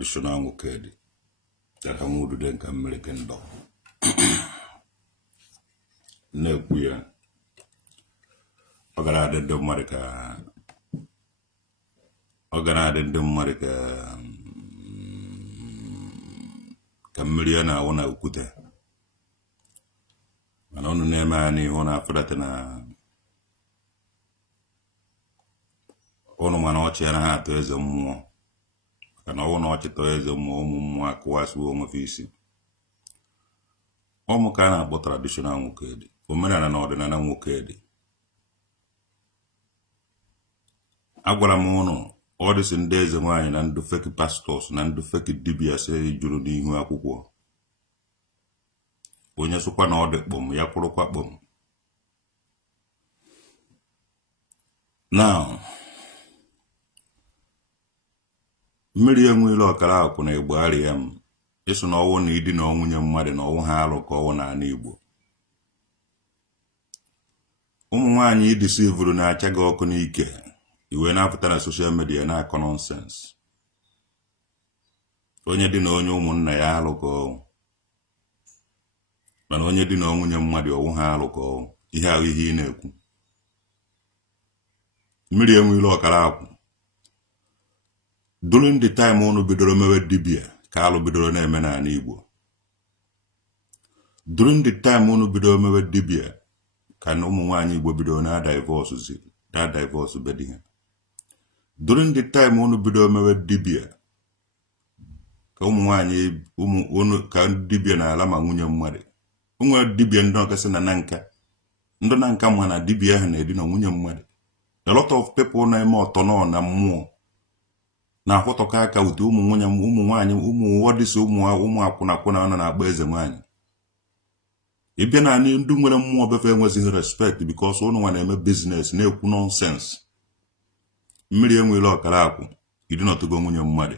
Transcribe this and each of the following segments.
traditional mukedi yakamudu denka American dog nekwu ya ogara adị ndị mmadụ ka mmiri ya na-awụ na okwute mana ọnụ na-eme ha n'ihu na afrata na ọnụ mana ọchị ya na ha atọ eze mmụọ maka na ọwụ na ọchị tọọ eze mmụọ ụmụ mmụọ akụwasịwo onwefe isi ọmụ ka a na-akpọ traditional mukedi omenala na ọdịnala mukedi agwara m ụnụ ọ dịsị ndị eze nwaanyị na ndị feki pastọs na ndị feki dibịa si juru n'ihu akwụkwọ onye sụkwa na ọ dị kpọm ya kwụrụkwa kpọm. Now mmiri enweela ọkara akwụ na Igbo arịa m ịsụ na ọwụ na ịdị na ọnwụnye mmadụ na ọwụ ha alụ ka ọwụ n'ala Igbo. Ụmụ nwaanyị idisivuru na-acha gị ọkụ n'ike iwe na-apụta na social media na-akọ nonsense. Onye dị na onye ụmụnna ya alụ ka ọwụ mana onye dị na ọnwụnye mmadụ ọwụ ha alụ ka ọwụ ihe ahụ ihe ị na-ekwu. Mmiri enweela ọkara akwụ. During the time unu bidoro mewe dibia ka alụ bidoro na-eme n'ala Igbo. During the time unu bidoro mewe dibia ka na ụmụ nwaanyị Igbo bidoro na divorce bedi ha. During the time unu bidoro mewe dibia ka ụmụ nwaanyị ka dibia na ala ma nwunye mmadụ. Onwe dibia ndị ọkasị na nka ndị na nka ma na dibia ha na-edi na nwunye mmadụ. A lot of people na-eme ọtọnọ na mmụọ na akwụtọka aka ụdị ụmụ nwaanyị ụmụ wadịsị ụmụ akwụna na-agba eze nwaanyị. Ịbịa na ndị nwere mmụọ befe enwezighị respect because ụnụ nwa na-eme business na-ekwu nonsense. Mmiri enweela ọkara akwụ ịdị n'ọtụgo nwunye mmadụ.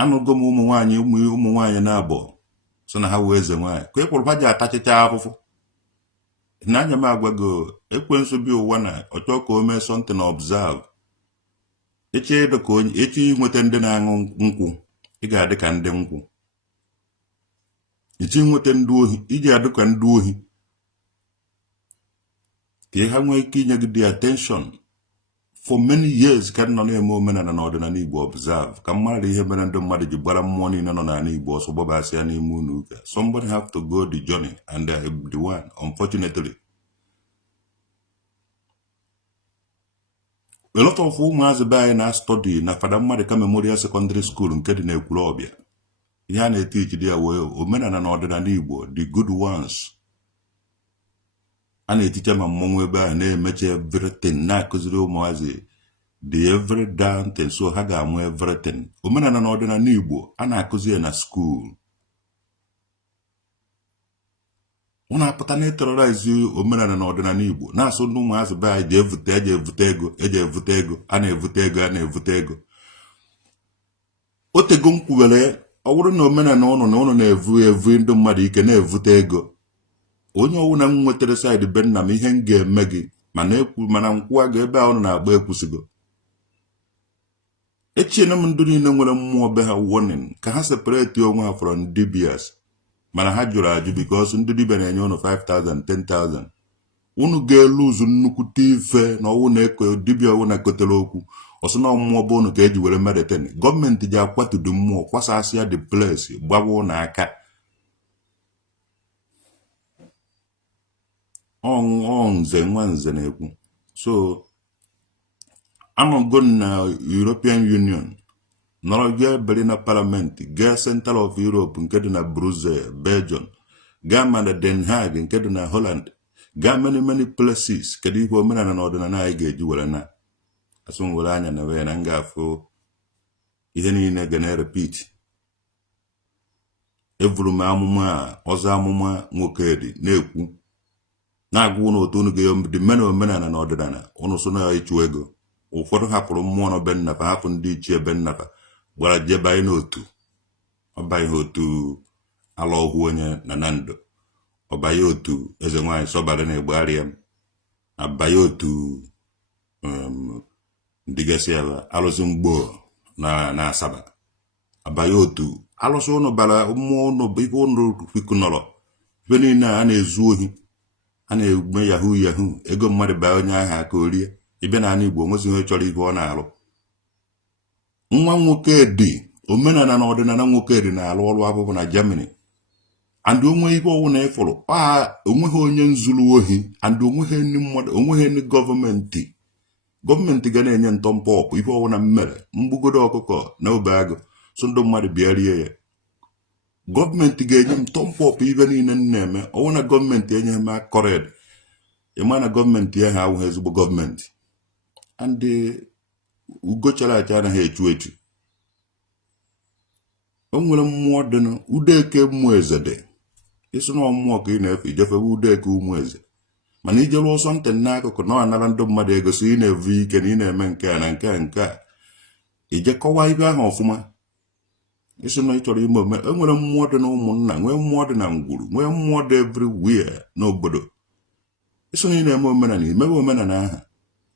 Anụgo m ụmụ nwaanyị na-abọ so na ha wee eze nwaanyị ka ekwụrụ ji atachicha afụfụ. N'anya m agwago ekwensu bi ụwa na ọchọ ka o mee something observe. Echi nweta ndị na-aṅụ nkwụ ị ga-adị ka ndị nkwụ. Echi nweta ndị ohi ị ga-adị ka ndị ohi. Ka ha nwee ike inye gị the attention for many years ka nọ na-eme omenala na ọdịnala Igbo observe ka mmadụ ihe mere ndị mmadụ ji gbara mmụọ niile nọ n'ala Igbo ọsọ gbabasị ya n'ime ụlọ ụka. Somebody have to go the journey and the one unfortunately. A lot of ụmụazị be anyị na-study na Fada Mmadụka Memorial Secondary School nke dị n'Ekwulọbịa. Ihe a na-etichi dị ya wee omenala na ọdịnala Igbo the good ones. A na-eticha ma mmọnwụ ebe ahụ na-emecha everything na-akụziri ụmụazị the every damn thing so ha ga-amụ everything. Omenala na ọdịnala Igbo a na-akụzi ya na school. Ụnụ apụta na-eterorize omenala na ọdịnala Igbo na-asụ ndị ụmụazị be anyị eji evute ego a na-evute ego. Otego nkwuwere ọ bụrụ na omenala na ụnụ na-evu ndị mmadụ ike na-evute ego. Onye ọwụna m nwetara side be nna m ihe m ga-eme gị mana nkwụwa gị ebe ahụ na-agba ekwusigo. Echiena m ndị niile nwere mmụọ be ha warning ka ha separate onwe ha from dibias mana ha jụrụ ajụ because ndị dibia na-enye ụnụ 5,000 10,000. Unu ga-eluzu nnukwute ife na ọwụ na-eko dibia ọwụ na-ekotere okwu ọsọ na mmụọ bụ unu ka eji were mediten. Gọọmenti ji akwatudu mmụọ kwasasịa the place gbawa ụnụ aka. Nze nwa nze na-ekwu. So anọgo na European Union nọrọ gaa beri na Parliament gaa Central of Europe nke dị na Brussels Belgium gaa ma na Den Haag nke dị na Holland gaa many places. Kedu ihe omenala na ọdịnala anyị ga-eji were na asụ nwere anya na wee na ngafụ ihe niile ga na-repeat. Evuru m amụma ọzọ amụma nwoke dị na-ekwu na-agwụ n'otu unu ga-dị mena omenala na ọdịnala unu so na ịchụ ego. Ụfọdụ hapụrụ mmụọ na be nnafa hapụ ndị ichie be nnafa gwara jebe anyị n'otu ọba ihe otu ala ọhụụ onye na Nando ọbanye otu eze nwaanyị sọbara na Igbo arịa m abanye otu Ndigasi aba alụsị mgbo na Asaba abaya otu alụsị ụnụ bara mmụọ ụnụ bụ ife ụnụ fikunọrọ ife niile a na-ezu ohi a na-eme yahoo ego mmadụ baa onye ahụ aka orie ịbịa na Igbo nwezi ihe chọrọ ife ọ na-alụ nwa nwoke dị omenala na ọdịnala nwoke dị na-alụ ọrụ abụbụ na Germany and onwe ife ọwụ na ịfụrụ onweghị onye nzuru ohi and onweghị ndị mmadụ onweghị ndị gọọmenti ga na-enye ntọmpọ ọpụ ife ọwụ na mmere mgbugodo ọkụkọ na obe agụ so ndị mmadụ bịa rie ya gọọmenti ga-enye ntọmpọ ọpụ ife niile na-eme ọwụ na gọọmenti enye m akọred ịma na gọọmenti ahụ awụghị ezigbo gọọmenti and ugo chara acha anaghị echu echu o nwere mmụọ dị na udeke mmụọ eze dị ịsụ na mmụọ ka ị na-efe ijefebe udeke ụmụ eze mana ije lụọ sọntị n'akụkụ na anara ndị mmadụ egosi ị na-evu ike na ị na-eme nke a na nke a ije kọwaa ibe ahụ ọfụma ịsụ na ị chọrọ ime ome enwere mmụọ dị na ụmụnna nwee mmụọ dị na ngwuru nwee mmụọ dị everywhere n'obodo ịsụ na ị na-eme omenala imebe omenala aha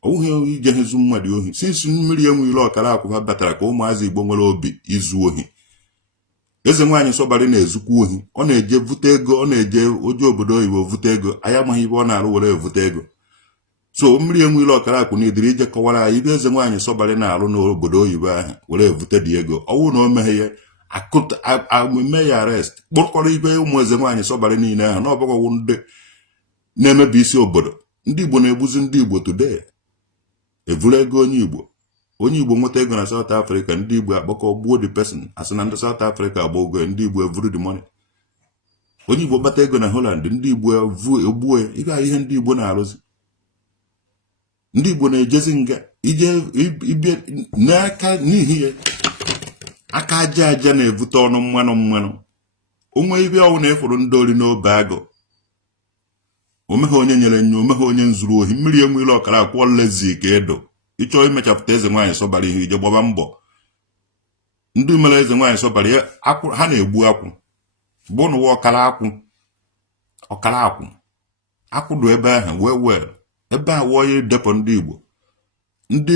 ọwụghị ije hezu mmadụ ohi sinsi mmiri enweghịle ọkara akwụ ha batara ka ụmụazị Igbo nwere obi izu ohi eze nwaanyị Sọbalị na-ezukwa ohi ọ na-eje vute ego ọ na-eje oje obodo oyibo vute ego anyị amaghị ibe ọ na-arụ were evute ego so mmiri enweghịle ọkara akwụ na idiri ije kọwara anyị ibe eze nwaanyị Sọbalị na-arụ n'obodo oyibo ahụ were evute dị ego ọwụ na o meghe ya eme ya arrest kpọrọkọrọ ibe ụmụ eze nwaanyị Sọbalị niile ahụ na ọbụghọwụ ndị na-emebi isi obodo ndị Igbo na-egbuzi ndị Igbo today evuru ego onye Igbo nweta ego na South Africa ndị Igbo akpọkọ gbuo the person asị na ndị South Africa agba ogo ndị Igbo evuru the money onye Igbo bata ego na Holland ndị Igbo egbuo ya ịga ihe ndị Igbo na-arụzi ndị Igbo na-ejezi nga ije ibie n'aka n'ihi ya aka aja na-evute ọnụ mmanụ onwe ibe ọwụ na-efuru ndị ori n'obe agụ omeghe onye nyere nye omeghe onye nzuru ohi mmiri enweghịle ọkara akwụọ lezi ka edo ịchọọ imechapụta eze nwaanyị Sọbalị ihe ije gbaba mbọ ndị mere eze nwaanyị Sọbalị ha na-egbu akwụ bụ n'ụwa ọkara akwụ dị ebe ahụ wee ebe a wụọ ya depọ ndị Igbo ndị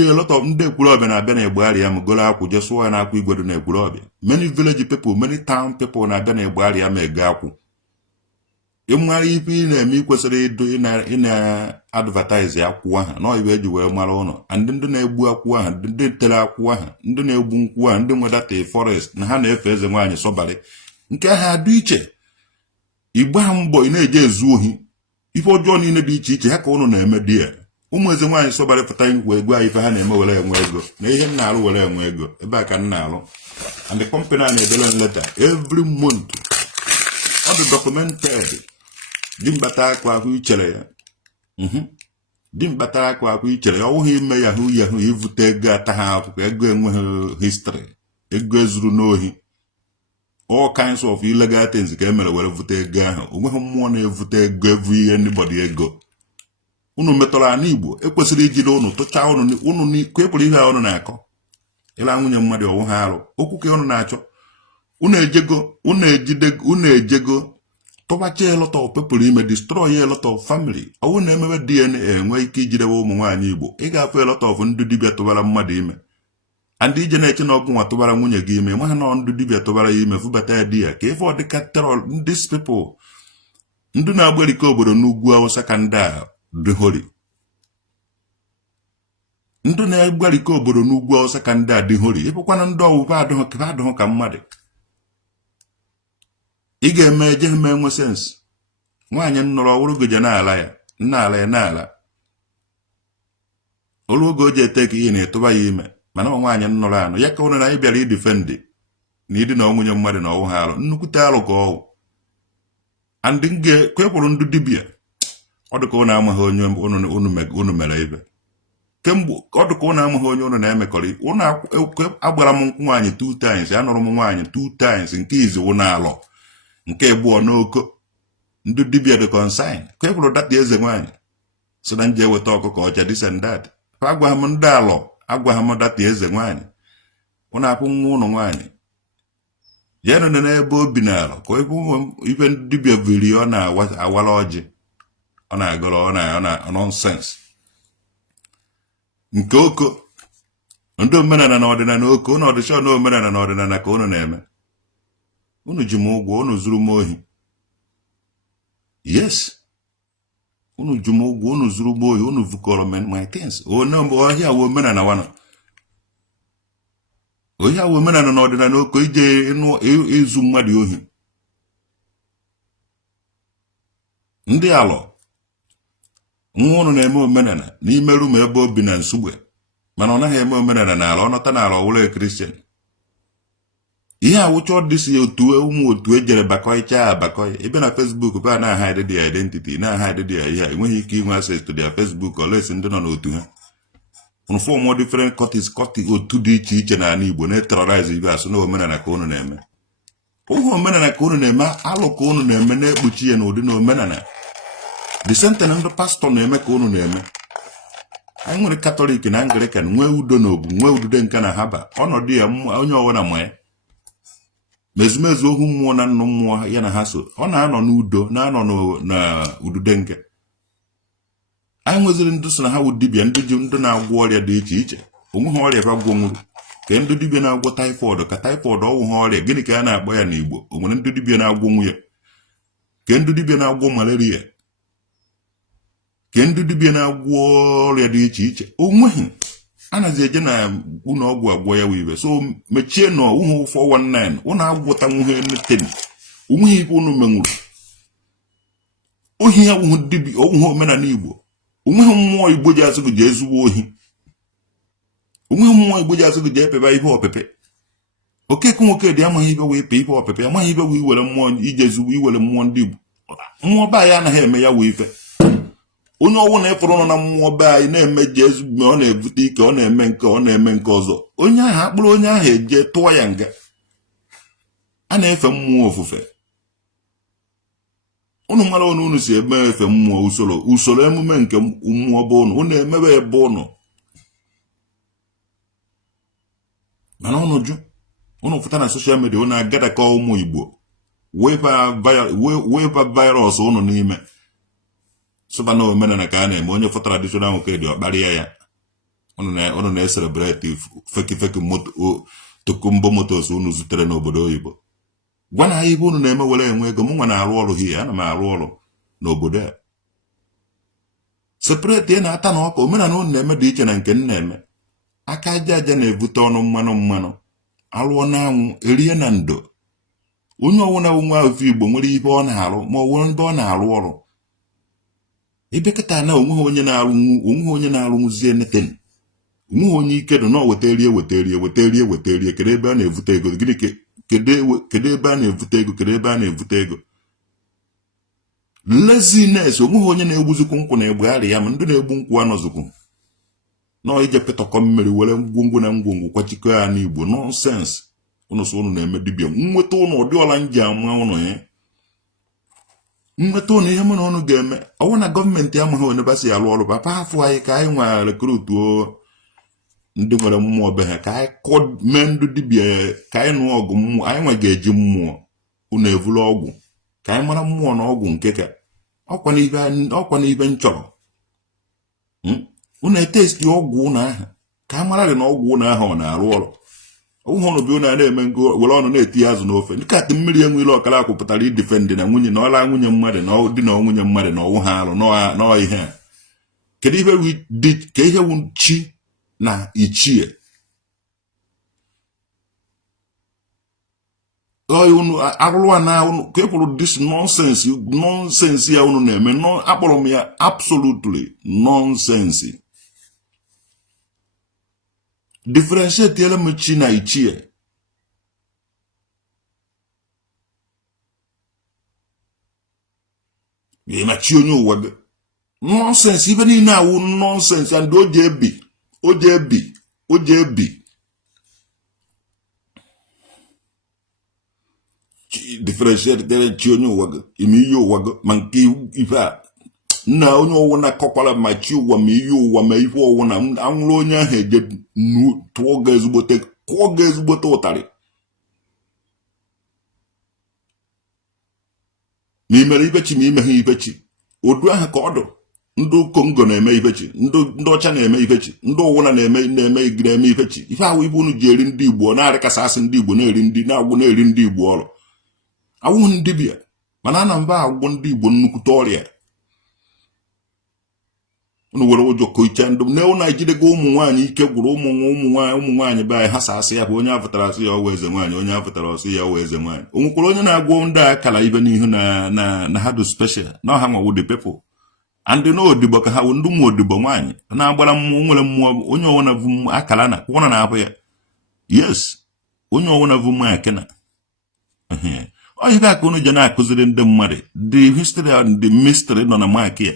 Ekwulọbịa na-abịa na Egbugharị ya ma goro akwụ je sụọ ya n'akwụ igwe dị na Ekwulọbịa many village people many town people na-abịa na Egbugharị ya ma ego akwụ ịmara ife ị na-eme ikwesịrị ịdụ ị na-advertise akwụ ahụ na ibe eji wee mara ụlọ ndị na-egbu akwụ ahụ ndị tere akwụ ahụ ndị na-egbu nkwụ ahụ ndị nwedata forest na ha na-efe eze nwaanyị Sọbalị nke ahụ adụ iche Igbo ha mbọ ị na-eje ezu ohi ife ọjọọ niile dị iche iche ha ka ụnụ na-eme di ya ụmụ eze nwaanyị Sọbalị pụta wee gwa ife ha na-eme were enwe ego na ihe m na-alụ were enwe ego ebe a ka m na-alụ and the company a na-edele letter every month ọ dị documented dimkpata akwa ahụ ichere ya dimkpata akwa ahụ ichere ya ọwụghị ime yahoo ivute ego ata ha akwụkwọ ego enweghị history ego ezuru n'ohi all kinds of illegal things ka emere were vute ego ahụ onweghị mmụọ na-evute ego evu ihe anybody ego unu metọrọ ana Igbo ekwesịrị ijide unu tụchaa unu kwepụrụ ihe unu na-akọ ịla nwunye mmadụ ọwụ ha arụ okwu ka unu na-achọ unu ejego tọbacha a lot of people ime destroy a lot of family ọwụ na-emewe DNA enwe ike ijidewe ụmụ nwaanyị Igbo ị ga-afụ a lot of ndị dibịa tụbara mmadụ ime and ije na-eche na ọgụ nwa tụbara nwunye gị ime nwa ha na ndị dibịa tụbara ya ime fụbata ya di ya ka ife ọdịka terror these people ndị na-agbarike obodo n'ugwu Awụsa ka ndị a dị hori ndị na-agbarike obodo n'ugwu Awụsa ka ndị a dị hori ịbụkwana ndị ọwụwa adịghị ka mmadụ ị ga-eme eje eme enwe sensị nwaanyị nnọrọ ọwụrụ goje n'ala ya n'ala olu oge o ji ete ka ihe na-etụba ya ime mana nwaanyị nnọrọ anụ ya ka ụnụ na anyị bịara idifendị na ịdị na nwunye mmadụ na ọwụ ha arụ nnukwute alụ ka ọwụ andị kwepụrụ ndị dibịa ọ dịka ụnụ amaghị onye unu mere ibe kemgbe ọ dịka ụnụ amaghị onye ụnụ na-emekọrọ ụnụ agbara m nkwụ nwaanyị 2 times anụrụ m nwaanyị 2 times nke izi ụnụ alọ nke egbuo n'oko ndị dibịa dị consign kwepụrụ data eze nwaanyị so na nje eweta ọkụkọ ọcha this and that agwaghị m ndị alọ agwaghị m data eze nwaanyị ụnụ akwụ nwa ụnụ nwaanyị ya nọ n'ebe obi n'ala ka ife ndị dibịa viri ọ na-awala ọjị ọ na-agọrọ ọ na nonsense nke oko ndị omenala na ọdịnala oke unu ọdịcha na omenala na ọdịnala ka unu na-eme unu ji m ụgwọ unu zuru m ohi yes unu ji m ụgwọ unu zuru m ohi unu vukọrọ my things ọhịa wụ omenala wana ọhịa wụ omenala na ọdịnala oke ije ịzụ mmadụ ohi ndị alọ nwa unu na-eme omenala n'ime rum ebe obi na nsugbe mana ọ naghị eme omenala n'ala ọ nọta n'ala ọwụla kristian ihe awụcha ọdịsi ụmụ otu ejere bakọịcha abakọị ebe na Facebook ba na-hide their identity na-hide their ihe enweghị ike inwe access to their Facebook olesi ndị nọ n'otu ha fọm different cotis otu dị iche iche n'ala Igbo na-eterorize ibe asụ na omenala ka unu na-eme ohu omenala ka unu na-eme alụ ka unu na-eme na-ekpuchi ya n'ụdị na omenala the sentence ndị pastọ na-eme ka unu na-eme anyị nwere Katọlik na Anglican nwee udo na obu nwee udude nke na haba ọnọdụ ya onye ọwụna ma ya mezumezu ohu mmụọ na nnụ mmụọ ya na ha so ọ na-anọ n'udo na-anọ na udude nke anyị nweziri ndị so na ha wụ dibịa ndị na-agwọ ọrịa dị iche iche onwe ha ọrịa bagwọ nwụrụ ka ndị dibịa na-agwọ taịfọdụ ka taịfọdụ ọwụ ha ọrịa gịnị ka a na-akpọ ya n'Igbo o nwere ndị dibịa na-agwọ nwunye ka ndị dibịa na-agwọ malaria ka ndị dibịa na-agwọ ọrịa dị iche iche onweghị anaghị eje na ụlọ ọgwụ agwọ ya wibe so mechie nọ ụhụ 419 ụnụ agwọta nwuhe neten onweghị ibe ụnụ menwuru ohi ya wụhụ dibịa ọwụhụ omenala Igbo onweghị mmụọ Igbo ji asụgụ ji ezugbo ohi onweghị mmụọ Igbo ji asụgụ ji epebe ihe ọpepe okeke nwoke dị amaghị ibe wee pe ihe ọpepe amaghị ibe wee were mmụọ ije ezugbo iwere mmụọ ndị Igbo mmụọ be anyị anaghị eme ya wee ife onye ọwụ na-efọrọ nọ na mmụọ be anyị na-eme ji ezugbo ọ na-ebute ike ọ na-eme nke ọ na-eme nke ọzọ onye ahụ akpụrụ onye ahụ eje tụọ ya nga a na-efe mmụọ ofufe unu mara ọnụ unu si eme efe mmụọ usoro emume nke mmụọ bụ unu emebe ebe unu mana unu jụ unu fụta na soshal midia unu agada ka ụmụ Igbo weba virus unu n'ime sụba na omenala ka a na-eme onye fọ traditional nwoke dị ọkparịa ya unu na-eselebreti feki moto tokumbo motos unu zutere n'obodo oyibo gwa na ihe unu na-eme were enwe ego m nwa na-arụ ọrụ hie ana m arụ ọrụ n'obodo a separate na-ata na ọka omenala unu na-eme dị iche na nke m na-eme aka aja aja na-ebute ọnụ mmanụ arụọ na-anwụ erie na ndo onye ọwụna nwa afọ Igbo nwere ihe ọ na-arụ ma ọ nwere ndị ọ na-arụ ọrụ ebe kịta na onweghị onye na-arụnwuzie neten onweghị onye ike dị na weterie kedu ebe a na-evute ego gịnị kedu ebe a na-evute ego kedu ebe a na-evute ego laziness onweghị onye na-egbuzikwu nkwụ na egbegharị ya ma ndị na-egbu nkwụ anọzikwu nọ ije petọkọ mmiri were ngwongwo na ngwongwo kwachikọ ya n'Igbo nọnsensị unu so unu na-eme dibịa nweta ụnụ ụdị ọla nji ama ụnụ ya nweta ụnụ ihe mụ na ụnụ ga-eme ọwụ na gọọmenti amaghị onye basi alụ ọrụ papa afọ anyị ka anyị nwere rekrutuo ndị nwere mmụọ be ha ka anyị mee ndị dibịa ka anyị nụọ ọgụ mmụọ anyị nwe ga-eji mmụọ unu evulu ọgwụ ka anyị mara mmụọ na ọgwụ nke ka ọkwa na ibe m chọrọ unu etesti ọgwụ ụnụ ahụ ka a mara gị na ọgwụ ụnụ ahụ ọ na-arụ ọrụ ọgwụ ọnụ bi ụnụ na-eme ngo were ọnụ na-eti azụ n'ofe ndị katị mmiri enwere ọkara akwụpụtara idifendị na nwunye na ọla nwunye mmadụ na dị na nwunye mmadụ na ọwụ ha arụ n'ọ ihe a kedu ihe wu chi na ichie unu arụrụ a na unu ka ekwuru this nonsense ya unu na-eme akpọrọ m ya absolutely nonsense. Differentiate m chi na ichie. Ma chi onye ụwa gị nonsense ibe niile awụ nonsense and o ji ebi differentiate chi onye ụwa gị ime ihe ụwa gị ma nke ife a na onye ọwụ na akọkwala ma chi ụwa ma ihe ụwa ma ife ọwụ na anwụrụ onye ahụ eje tụọ ga ezigbote ụtarị ma imere ibechi ma imeghe ibechi odu ahụ ka ọ dụ Ndu Kongo na-eme ifechi, ndu ọcha na-eme ifechi, ndu ụwụna na-eme ifechi. Ife ahụ ibu unu ji eri ndị Igbo na-arịkasa asị ndị Igbo na-eri ndị na-agwụ na-eri ndị Igbo ọrụ. Awụ ndị bịa mana Anambra agwụ ndị Igbo nnukwute ọrịa. Unu were ụjọ koicha ndụ na ụna ejidego ụmụ nwaanyị ike gwụrụ ụmụ nwaanyị be anyị ha sasị ya bụ onye afụtara asị ya ọwa eze nwaanyị, onye afụtara ọsị ya ọwa eze nwaanyị. O nwekwara onye na-agwọ ndị a kala ibe n'ihu na ha do special na ha nwawu the people. And no odibo ka ha wụ ndị ụmụ odibo nwaanyị na-agbara mmụọ nwere mmụọ onye ọwụna bụ akala na kwụna na-ahụ ya. Yes, onye ọwụna bụ mmụọ akena. Ọ ihe ka unu je na-akụziri ndị mmadụ the history and the mystery nọ na mark ya.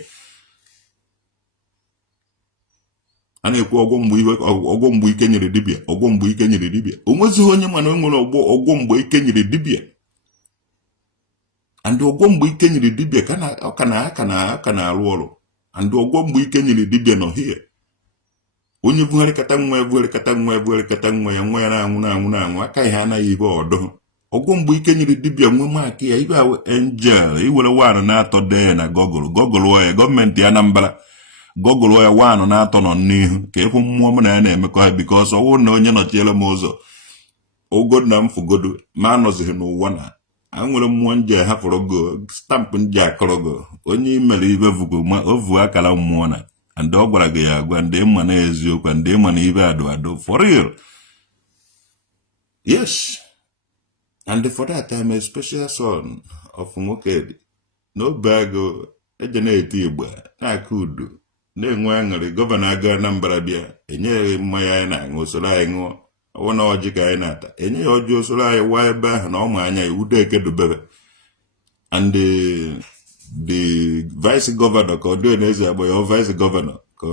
A na-ekwu ọgwọ mgbe ike nyere dibịa, ọgwọ mgbe ike nyere dibịa. O nwezighị onye mana o nwere ọgwọ mgbe ike nyere dibịa. And ọgwọ mgbe ike nyere dibịa ka na-arụ ọrụ. And ọgwọ mgbe ike nyere dibịa nọ here. Onye bugharịkata nwa ya nwa ya na-anwụ aka ihe anaghị ibe ọdọ. Ọgwọ mgbe ike nyere dibịa nwe maakị ya ibe ahụ angel iwere wan na-atọ dee na Google ya gọọmenti Anambra Google ya wan na-atọ nọ n'ihu ka ịhụ mmụọ m na ya na-emekọ ha because ọwụ na onye nọchiere m ụzọ ogodo na mfugodo ma anọzighị n'ụwa na anwere mmụọ nje hapụrụ go stampụ nje akọrọ go onye mere ibe vugo ma ovu akara mmụọ na and ọ gwara gị ya agwa ndị mma na eziokwu ndị mma na ibe adụ for real. Yes. And for that I'm a special son of Mokedi. No bago ejeneti Igbo na-akụ udo na-enwe aṅụrị gọvanọ aga Anambra bịa enye mmanya anyị na-aṅụ osoro anyị ṅụọ ọwụ na ọjị ka anyị na-ata enye ya ọjị osoro anyị waa ebe ahụ na ọma anya iwudo ekedubebe. And the vice governor ka ọ dị na-eze agba ya vice governor ka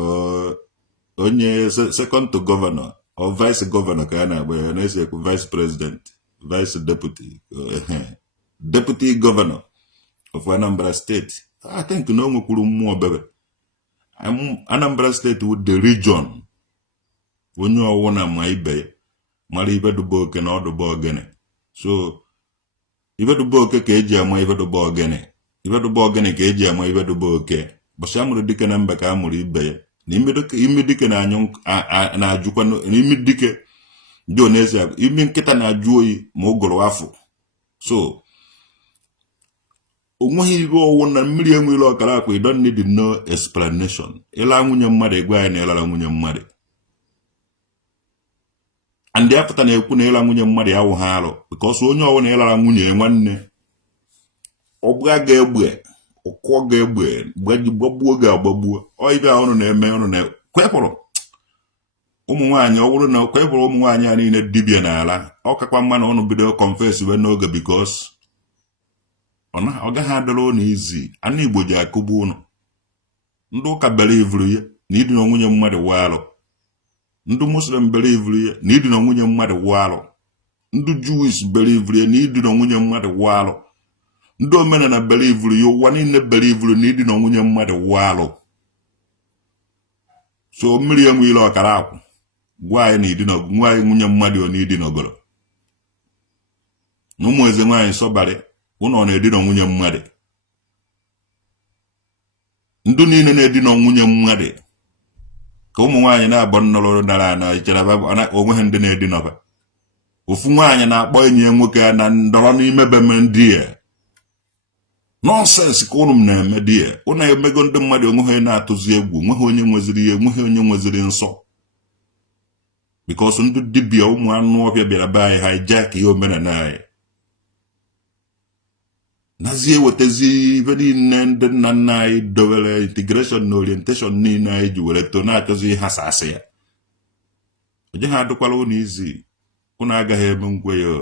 onye second to governor or vice governor ka a na-agba ya na-ese ekwu vice president vice deputy governor of Anambra State. I think no nwekwuru mmụọ bebe. Anambra State with the region onye ọwụna ma ibe mara ibe duba oke na ọdụba ogene. So ibe duba oke ka eji ama ibe duba ogene, ibe duba ogene ka eji ama ibe duba oke. Bọsị amụrụ dike na mba ka amụrụ ibe ya na ime dike na anyụ na-ajụkwa n'ime dike dị oneze ime nkịta na-ajụ oyi ma ụgụrụ afọ. So onweghị ibe ọwụ na mmiri enwere ọkara akwa you don't need no explanation. Ịla nwunye mmadụ egwe anyị na ịlara nwunye mmadụ. And apụta na-ekwu na ịla nwunye mmadụ ya wụ ha arụ because onye ọwụ na ịlara nwunye nwanne ọbụga ga-egbe ọkụọ ga-egbe gbagbuo ga-agbagbuo ọ ibe ahụ na-eme ọnụ na kwepụrụ ụmụ nwaanyị ọ bụrụ na kwepụrụ ụmụ nwaanyị a niile dibịa n'ala ọ kakwa mma na ọnụ bido confess we n'oge because ọ gaghị adịrị ụnụ izi anụ Igbo ji akụgbu ụnụ. Ndị ụka believe ya na ịdị na nwunye mmadụ wụ arụ. Ndị Muslim believe ya na ịdị na nwunye mmadụ wụ arụ. Ndị Jewish believe ya na ịdị na nwunye mmadụ wụ arụ. Ndị omenala believe ya ụwa niile believe na ịdị na nwunye mmadụ wụ arụ. So mmiri enweghị ọkara akwụ gwa anyị na ịdị na nwaanyị nwunye mmadụ na ịdị n'ogolo. Na ụmụ eze nwaanyị sọbarị ụnọ na-edi na nwunye mmadụ. Ndị niile na-edi na nwunye mmadụ ka ụmụ nwaanyị na-abọ nnọrọ dara na ichere onwe ha ndị na-edi nọba. Ofu nwaanyị na-akpọ enyi ya nwoke na ndọrọ n'ime be m ndị ya. Nonsense ka ụnụ m na-eme di ya. Ụnụ emego ndị mmadụ onweghị na-atụzi egwu, nweghị onye nweziri ihe, nweghị onye nweziri nsọ. Because ndị dibịa ụmụ anụ ọbịa bịara be anyị hijack ihe omenala anyị. Nazie wetezi ibe niile ndị nna nna anyị dowere integration na orientation niile anyị ji were to na-achọzi ha sasị ya. Oje ha adụkwala ụnụ izi ụnụ agaghị eme ngwe ya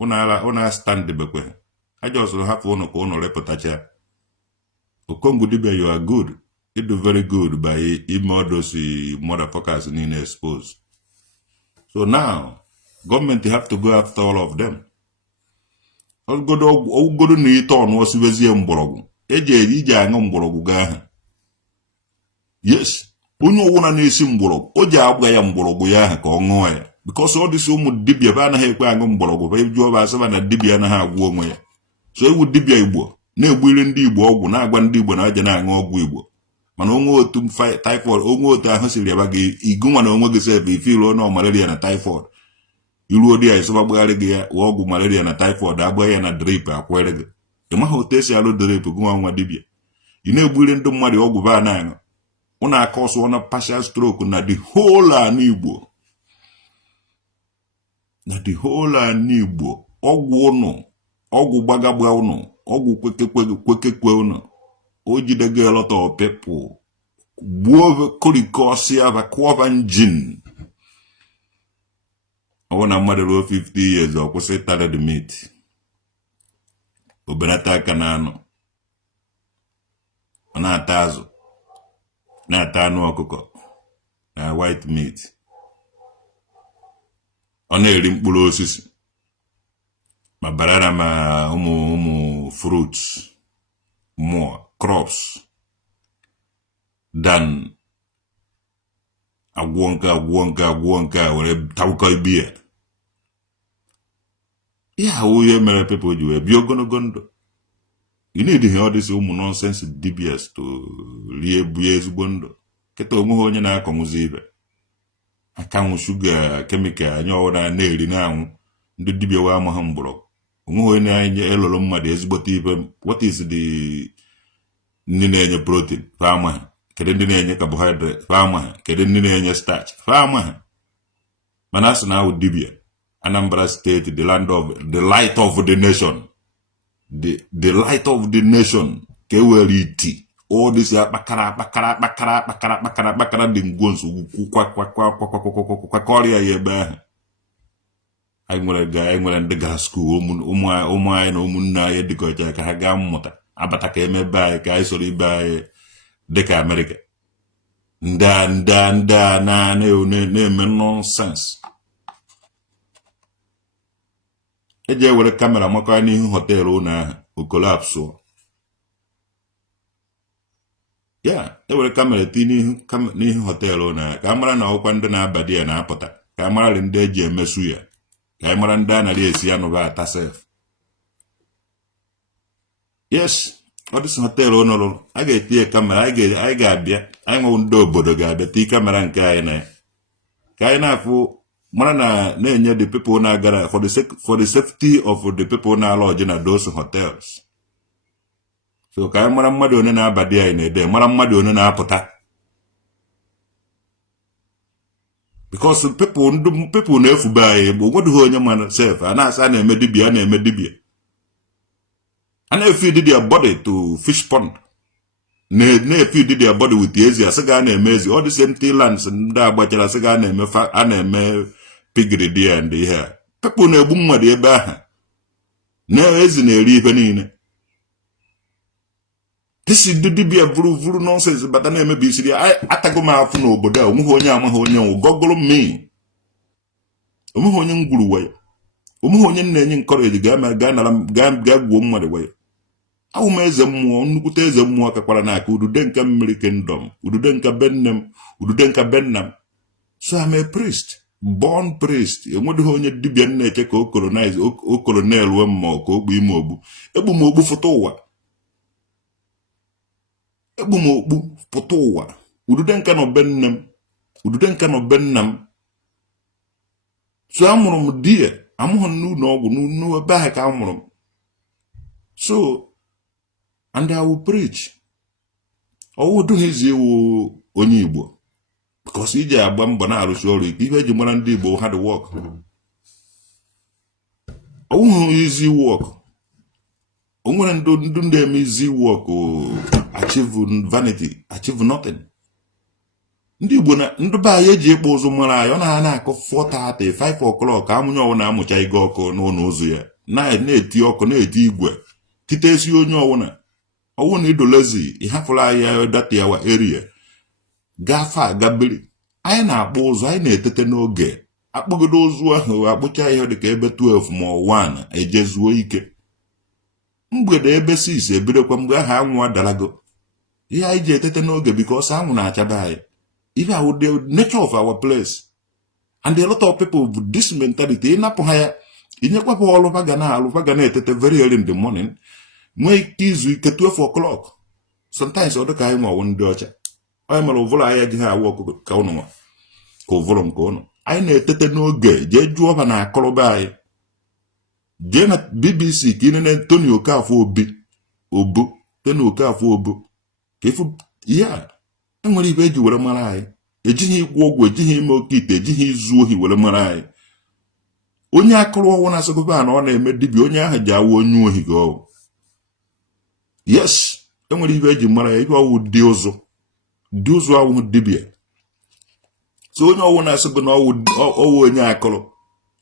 ụnụ stand bekwe ha jọsụrụ hapụ ụnụ ka ụnụ repụtacha. Okongu dibịa you are good, you do very good by ime odosi motherfuckers niile expose. So now government have to go after all of them. Ogodo na ite ọnụ osibezie mgbọrọgwụ ije aṅụ mgbọrọgwụ gaa ha. Yes, onye ọwụna na-esi mgbọrọgwụ o ji agba ya mgbọrọgwụ ya ahụ ka ọ ṅụọ ya because ọ dịsị ụmụ dibịa be anaghị ekwe aṅụ mgbọrọgwụ ba jụọ ba asaba na dibịa anaghị agwụ onwe ya. So ewu dibịa Igbo na-egbiri ndị Igbo ọgwụ na-agwa ndị Igbo na aja na-aṅụ ọgwụ Igbo mana onwe otu typhoid onwe otu ahụ siri aba gị igunwa na onwe gị sef ifilu na malaria na typhoid iruo dị ya ịsọba gbagharị gị ya ọgwụ malaria na typhoid agba ya na drip akwere gị ịmaghị otu esi alụ drip gụnwa nwa dibịa ị na-egburi ndị mmadụ ọgwụ ba na-aṅụ ụna aka ọsọ na partial stroke na the whole ana Igbo ọgwụ ụnụ ọgwụ gbagagba ụnụ ọgwụ kwekekwe ụnụ o jidego a lot of people gbuo korikosia vakuova njin ọ na mmadụ ruo 50 years ọ kwụsị tara the meat obenata aka na anụ ọ na-ata azụ na-ata anụ ọkụkọ na white meat ọ na-eri mkpụrụ osisi ma banana ma ụmụ fruits more crops than agwọ nke a were tawụkọ ibi ya ihe ahụ ihe mere people ji wee bịa ogologo ndụ you need ihe all this ụmụ nonsense dibias to rie buye ezigbo ndụ kịta onweghị onye na-akọnwụzi ibe akanwụ shuga kemikal anya ọwụra na-eri na-anwụ ndị dibịa wa amaghị mgbọrọgwụ onweghị onye na-enye elụrụ mmadụ ezigbote ibe what is the ndị na-enye protein fama kedu ndị na-enye carbohydrate fama kedu ndị na-enye starch fama mana asị na ahụ dibịa Anambra State the land of the light of the nation the light of the nation ka ewere iti all this akpakara dị ngwonso kwakọrịa ya ebe ahụ anyị nwere ndị gara skuul ụmụ anyị na ụmụnne anyị dịkọcha ka ha gaa mmụta abata ka emebe anyị ka anyị soro ibe anyị dịka Amerịka ndị a na-eme nonsens eji ewere kamera maka n'ihu họteelụ ụlọ ahụ okolapsụ ya ewere kamera tinye n'ihu họteelụ ụlọ ahụ ka a mara na ọkwa ndị na-abadi ya na-apụta ka a mara ndị eji emesu ya ka anyị mara ndị a narị esi ya nụba ata sef yes ọ dịsị họteelụ ụnọrụ a ga-etinye kamera anyị ga-abịa anyị nwewu ndị obodo ga-abịa tii kamera nke anyị na ya ka anyị na-afụ mara na-enye the people na-agara for the safety of the people na-alọji na those hotels so ka anyị mara mmadụ one na-abadi anyị na-ede mara mmadụ one na-apụta because people na-efube anyị bụ nwedughị onye mana sef a na-asa na-eme dibia a na-efeed their body to fish pond na-efeed their body with ezi asị ga na-eme ezi all the same thing lands ndị agbachara asị ga na-eme pigri dia and ihe people na-egbu mmadụ ebe ahụ na-ezi na-eri ife niile disi ndị dibia vuru nonsense bata na-emebi isiri ya atago m afụ n'obodo a onweghị onye amaghị onye nwụ gọgụrụ mmiri onweghị onye ngwuru waya onweghị onye na-enye nkọreji gaa gwuo mmadụ waya ahụ m eze mmụọ nnukwute eze mmụọ kakwara n'aka udude nke mmiri kingdom udude nke bennem udude nke bennam so I'm a priest born priest enweghị onye dibia na-eche ka o colonize wee ma ka okpu ime ogbu egbu m ogbu foto ụwa egbu m okpu pụta ụwa udude nka nọ be nna m so amụrụ m di ya amụghị n'ụlọ ọgwụ n'ebe ahụ ka amụrụ m so and I will preach ọwụdụghịzi iwu onye Igbo because iji agba mbọ na-arụsi ọrụ ike ihe eji mara ndị Igbo hard work ọwụghị easy work o nwere ndụ ndị eme easy work achieve vanity achieve nothing ndị Igbo na ndụ be anyị eji ekpo ụzụ mara anyị ọ na-akụ 4:30 5 o'clock ka amụnye ọwụ na-amụcha ige ọkụ n'ụlọ ụzọ ya na-eti ọkụ na-eti igwe tite esi onye ọwụ na idolezi ịhapụrụ anyị data ya wa area gafe agabiri anyị na-akpụ ụzụ anyị na-etete n'oge akpụgodo ụzụ ahụ akpụcha ihe dịka ebe 12 ma 1 ejezuo ike mgbede ebe 6 ebidokwa mgbe ahụ anwụ adarago ihe anyị ji etete n'oge because anwụ na-achaba anyị ihe ahụ the nature of our place and a lot of people with this mentality ịnapụ ha ya inyekwapụ ọlụva ga na-etete very early in the morning nwee ike izu ike 12 o'clock sometimes ọ dịka anyị nwawo ndị ọcha onye mere ụvụrụ anyị ejighị awụ ọkụkọ ka ụnụ nwa ka ụvụrụ nke ụnụ anyị na-etete n'oge jee jụọ ha na akọrọba anyị jee na BBC ka ị nene Tony Okafor obu Tony Okafor obu ka ịfụ ya enwere ibe eji were mara anyị ejighị ịkwụ ụgwọ ejighị ime oke ite ejighị izu ohi were mara anyị onye akụrụ ọwụ na asụgụba na ọ na-eme dibịa onye ahụ ji awụ onye ohi gị ọwụ yes enwere ibe eji mara ya ibe ọwụ dị ụzụ awụ dibịa so onye ọwụ na-asụgụ na ọwụ onye akụrụ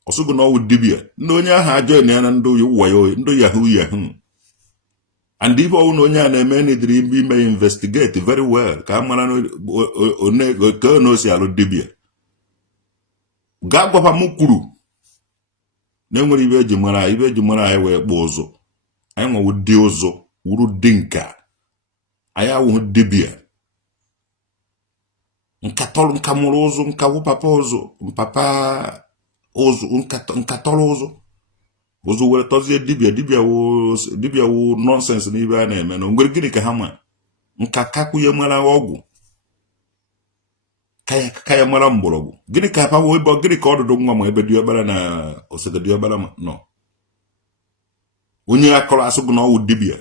ọsụgụ na ọwụ dibịa ndị onye ahụ ajọ na ya na ndị wayo ndị yahoo and ibe ọwụ na onye a na-eme n'idiri ime investigate very well ka a mara ka ọ na o si alụ dibịa gaa gwapa m kwuru na-enwere ibe eji mara anyị wee kpụ ụzụ anyị nwewu dị ụzụ wuru dị nka anyị awụghị dibịa nka mụrụ ụzụ nka wụ papa ụzụ mpapa ụzụ nkatọrọ ụzụ were tọzie dibịa wụ nọnsensị n'ibe a na-eme na ngwere gịnị ka ha ma nka kakwụnye mara ọgwụ ka ya mara mgbọrọgwụ gịnị ka ha wee bụ gịnị ka ọdụdụ nwa ma ebe diọbara na osege diọbara nọ onye akọrọ asụgụ na ọwụ dibịa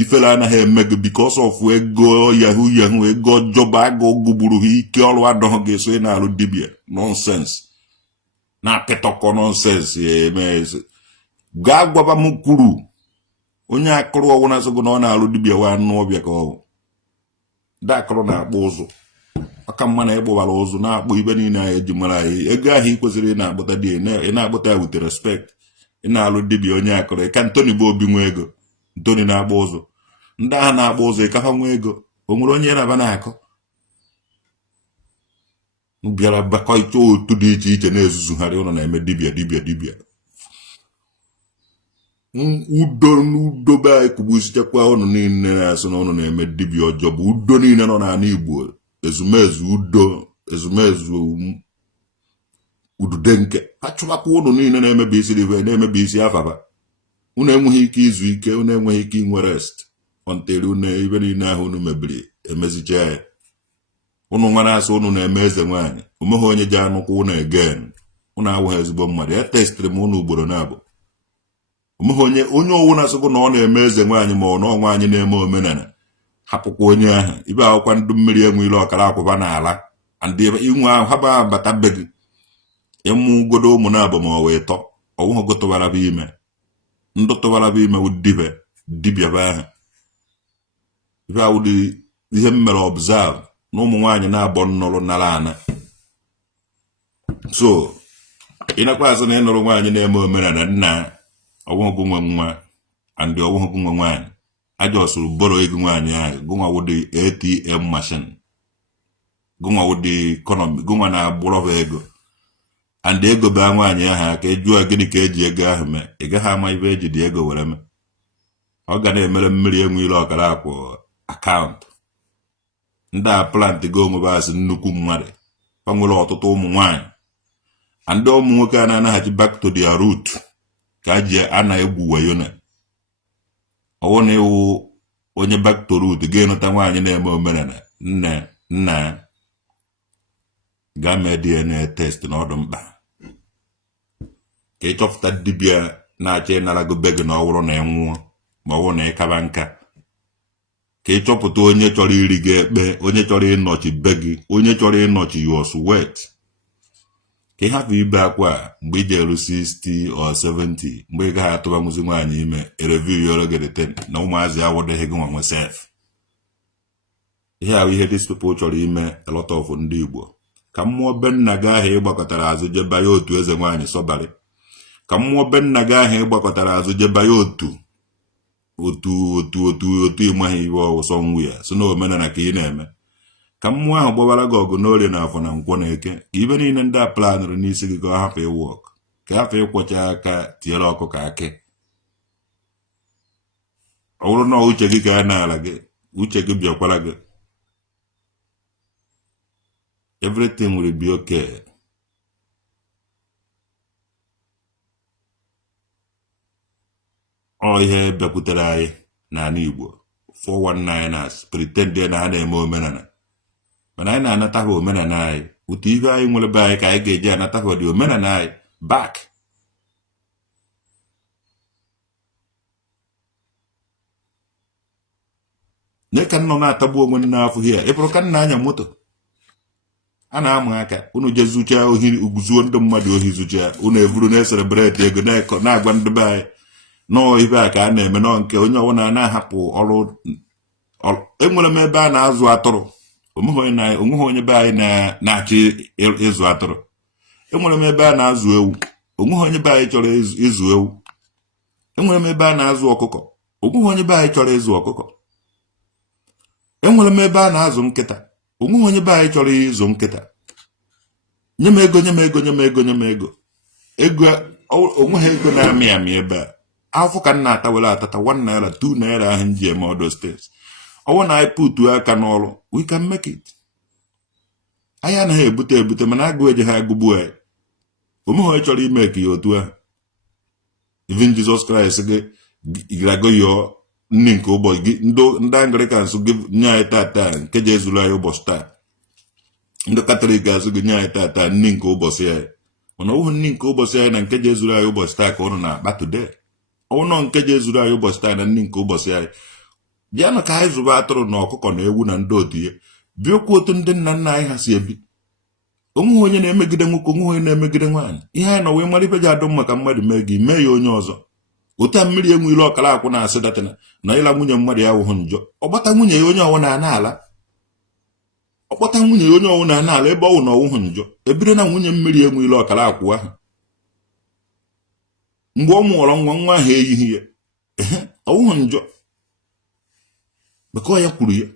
ifere anaghị eme gị because of ego yahoo ego ọjọba agụ gụgburu ha ike ọrụ adọghị ga-eso ị na-alụ dibịa nọnsensị na-apịtọkọ nọnsensị eme gaa gwaba m kwuru onye akụrụ ọwụ na asụgụ na ọ na-alụ dibịa wa anụ ọbịa ka ọwụ ndị akụrụ na-akpụ ụzụ aka mma na ịgbụbara ụzụ na-akpụ ibe niile anyị eji mara anyị ego ahụ ị kwesịrị ị na-akpụta di ị na-akpụta ya wute respect ị na-alụ dibịa onye akụrụ ka Ntoni bụ obi nwe ego Ntoni na-agba ụzụ ndị agha na-agba ụzọ ịkafa nwe ego o nwere onye na-aba na-akọ bịara bakọịcha otu dị iche iche na-ezuzugharị ụlọ na-eme dibịa udo n'udobe anyị kwugbusichakwa ụnụ niile na-asị na ụnụ na-eme dibịa ọjọọ bụ udo niile nọ n'ala Igbo ezumezu udude nke achụlakwa ụnụ niile na-emebi isi rive na-emebi isi afaba unu enweghị ike izu ike unu enweghị ike inwe rest ọnteri unu ibe niile ahụ unu mebiri emezicha ya unu nwa na-asị unu na-eme eze nwaanyị omeghe onye ji anụkwa unu egen unu awụghị ezigbo mmadụ ya testịrị m unu ugboro na-abụ omeghe onye owu na-asịgụ na ọ na-eme eze nwaanyị ma ọ na nwaanyị na-eme omenala hapụkwa onye ahụ ibe akwụkwa ndụ mmiri enwe ọkara akwụba n'ala and inwe ahụ ha ba bata be gị ịmụ ugodo ụmụ na-abụ ma ọ wee tọ ọwụghị gotụbara bụ ime ndụ tụbara bụ ime dibịa bụ ahụ ibe awụ dị ihe m mere observe na ụmụ nwaanyị na-abọ nnọrọ nara ana so ịnakwa azụ na ịnụrụ nwaanyị na-eme omenala nna ọwụghị nwe nwa and ọwụghị nwe nwaanyị aja ọsụrụ bọrọ ego nwaanyị ahụ gụnwa wụdị ATM machine gụnwa wụdị economy gụnwa na-agbụrọba ego and ego baa nwaanyị ahụ aka jụọ gịnị ka eji ego ahụ mee ị gaghị ama ibe eji dị ego were mee ọ ga na-emere mmiri enwe ọkara akwụ akaụntụ ndị a plant go onwebasị nnukwu mmadụ ọ nwere ọtụtụ ụmụ nwaanyị and ụmụ nwoke a na-anaghachi back to their root ka a ji ana-egwu wayo na ọwụ na ịwụ onye back to root ga-enụta nwaanyị na-eme omenala nna gaa mee DNA test na ọdụ mkpa ka ịchọpụta dibịa na-achọ ịnara gị be gị na ọwụrụ na ịnwụọ ma ọwụ na ịkaba nka ka ịchọpụta onye chọrọ iri gị ekpe onye chọrọ ịnọchi be gị onye chọrọ ịnọchi your sweat ka ị hapụ ibe akwa mgbe ị ga-eru 60 or 70 mgbe ị gaghị atụbanwụzi nwaanyị ime ereviu yọrọ gị deten na ụmụazị awụdịghị gị nwa sef ihe ahụ ihe these people chọrọ ime a lot of ndị Igbo ka mmụọ be nna gị ahụ ịgbakọtara azụ jeba ya otu eze nwaanyị sọbarị ka mmụọ be nna gị ahụ ịgbakọtara azụ jeba ya otu ịmaghị iwe ọwụsọ nwu ya so na omenala ka ị na-eme ka mmụọ ahụ gbabara gị ọgụ n'orie na afọ na nkwọ na eke ka ibe niile ndị a planụrụ n'isi gị ka ọ hapụ ịwọk ka hapụ ịkwọcha aka tinyere ọkụ ka akị ọ bụrụ na uche gị gaa n'ala gị uche gị bịakwara gị everything will be okay. Ọ ihe bịakwutere anyị n'ala Igbo 419ers pretend na ha na-eme omenala mana anyị na-anataghị omenala anyị ụtụ ihe anyị nwere be anyị ka anyị ga-eji anataghị ọdị omenala anyị back. nye ka nọ na-atagbu onwe n'afọ hia ịbụrụ ka nna anya moto a na-ama aka unu je zuchaa ohi zuo ndị mmadụ ohi zuchaa unu evuru na-eselebreti ego na-agwa ndị be anyị nọọ ibe a ka a na-eme nọ nke onye ọbụla na-ahapụ ọrụ. Enwere m ebe a na-azụ atụrụ onweghị onye be anyị na-achị ịzụ atụrụ. Enwere m ebe a na-azụ ewu onweghị onye be anyị chọrọ ịzụ ewu. Enwere m ebe a na-azụ ọkụkọ onweghị onye be anyị chọrọ ịzụ ọkụkọ. Enwere m ebe a na-azụ nkịta onweghị onye be anyị chọrọ ịzụ nkịta. Nye m ego nye m ego nye m ego nye m ego ego onweghị ego na-amị amị ebe a. Afọ ka m na-atawere atata 1 naira 2 naira ahụ nji eme ọdọ steeti. Ọwụ na anyị pụtu aka n'ọrụ we can make it. Anyị anaghị ebute mana agụ eje ha agụgbu anyị. Onweghị onye chọrọ ime ka ya otu ahụ. Even Jesus Christ gị gago yọọ nni nke ụbọchị gị ndị Anglican gị nye anyị tata nke je ezuru anyị ụbọchị taa. Ndị Katọlik azụ gị nye anyị tata nni nke ụbọchị anyị. Mana ọwụ nni nke ụbọchị anyị na nke je ezuru anyị ụbọchị taa ka ụnụ na-akpa today. Ọwụ nọ nke je ezuru anyị ụbọchị taa na nni nke ụbọchị anyị. Bịanụ ka anyị zụba atụrụ na ọkụkọ na ewu na ndị otu ya biokwa otu ndị nna nna anyị ha si ebi. Onweghị onye na-emegide nwoke onweghị onye na-emegide nwaanyị. Ihe anyị nọ wee mara ibe ji adụ mma ka mmadụ mee gị mee ya onye ọzọ. Otu a mmiri enwe ile ọkara akwụ na-asị datịna na ịla nwunye mmadụ ya wụhụ njọ. Ọgbata nwunye ya onye ọwụ na-ana ala. Ọkpọta nwunye ya onye ọwụ na-ana ala ebe ọwụ na ọwụhụ njọ. Ebire na nwunye mmiri enwe ile ọkara akwụ ahụ. Mgbe ọ mụọrọ nwa ahụ eyighị ya ọwụhụ njọ. Maka ya kwuru ya.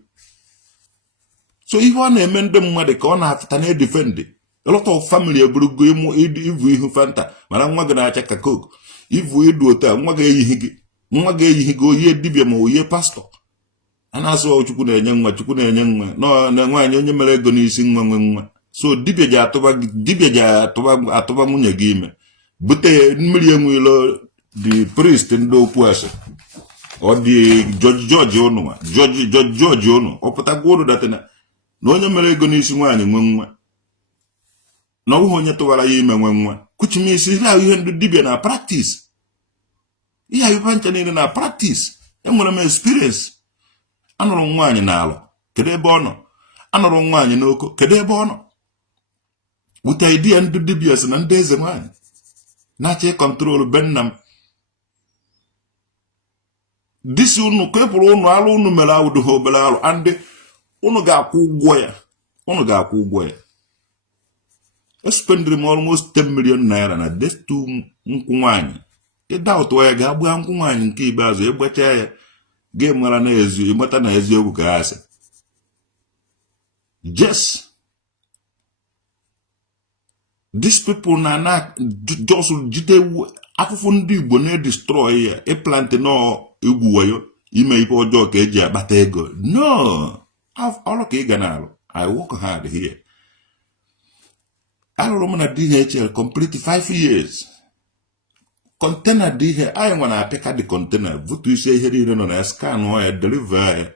So ihe ọ na-eme ndị mmadụ ka ọ na-afụta na-edifendi. A lot of family eburugo ivu ihu fanta mana nwa gị na-acha ka coke. Ivu ịdụ otu a nwa ga-eyighị gị oyie dibịa ma oyie pastọ. A na-asụ Chukwu na-enye nwa Chukwu na-enye nwa na nwaanyị onye mere ego n'isi nwa nwe nwa. So dibịa ji atụba nwunye gị ime bute mmiri enwelo the priest ndị okwu asị ọ dị George ụnụ ọ pụtagwa ụnụ datịna na onye mere ego n'isi nwaanyị nwe nwa na ọbụghị onye tụwara ya ime nwe nwa kuchimisi ihe ahụ ihe ndị dibịa na practice. Ihe ahụ ife ncha niile na practice. Enwere m experience. Anụrụ nwaanyị n'alụ kedu ebe ọ nọ. Anụrụ nwaanyị n'oko kedu ebe ọ nọ. With idea ndị dibịa si na ndị eze nwaanyị na-achị kọntrol be nna m. Disi unu ka epụrụ unu alụ unu mere awụdụ ha obere alụ andị unu ga-akwụ ụgwọ ya. Espendiri m almost 10 million naira na destu nkwụ nwaanyị. Ịda ụtụ ya ga-agba nkwụ nwaanyị nke ikpeazụ egbacha ya ga-emara na ịmata na eziokwu ka ha sị. Yes. These people na just jide afụfụ ndị Igbo na-destroy ya ịplant nọ egwu wayo ime ife ọjọọ ka eji akpata ego. No. Ọrụ ka ị ga na-alụ. I work hard here. Alụrụ m na DHL complete 5 years. Container DHL anyị nwa na-apịaka dị container vutu isi ihe niile nọ na scan ya deliver ya.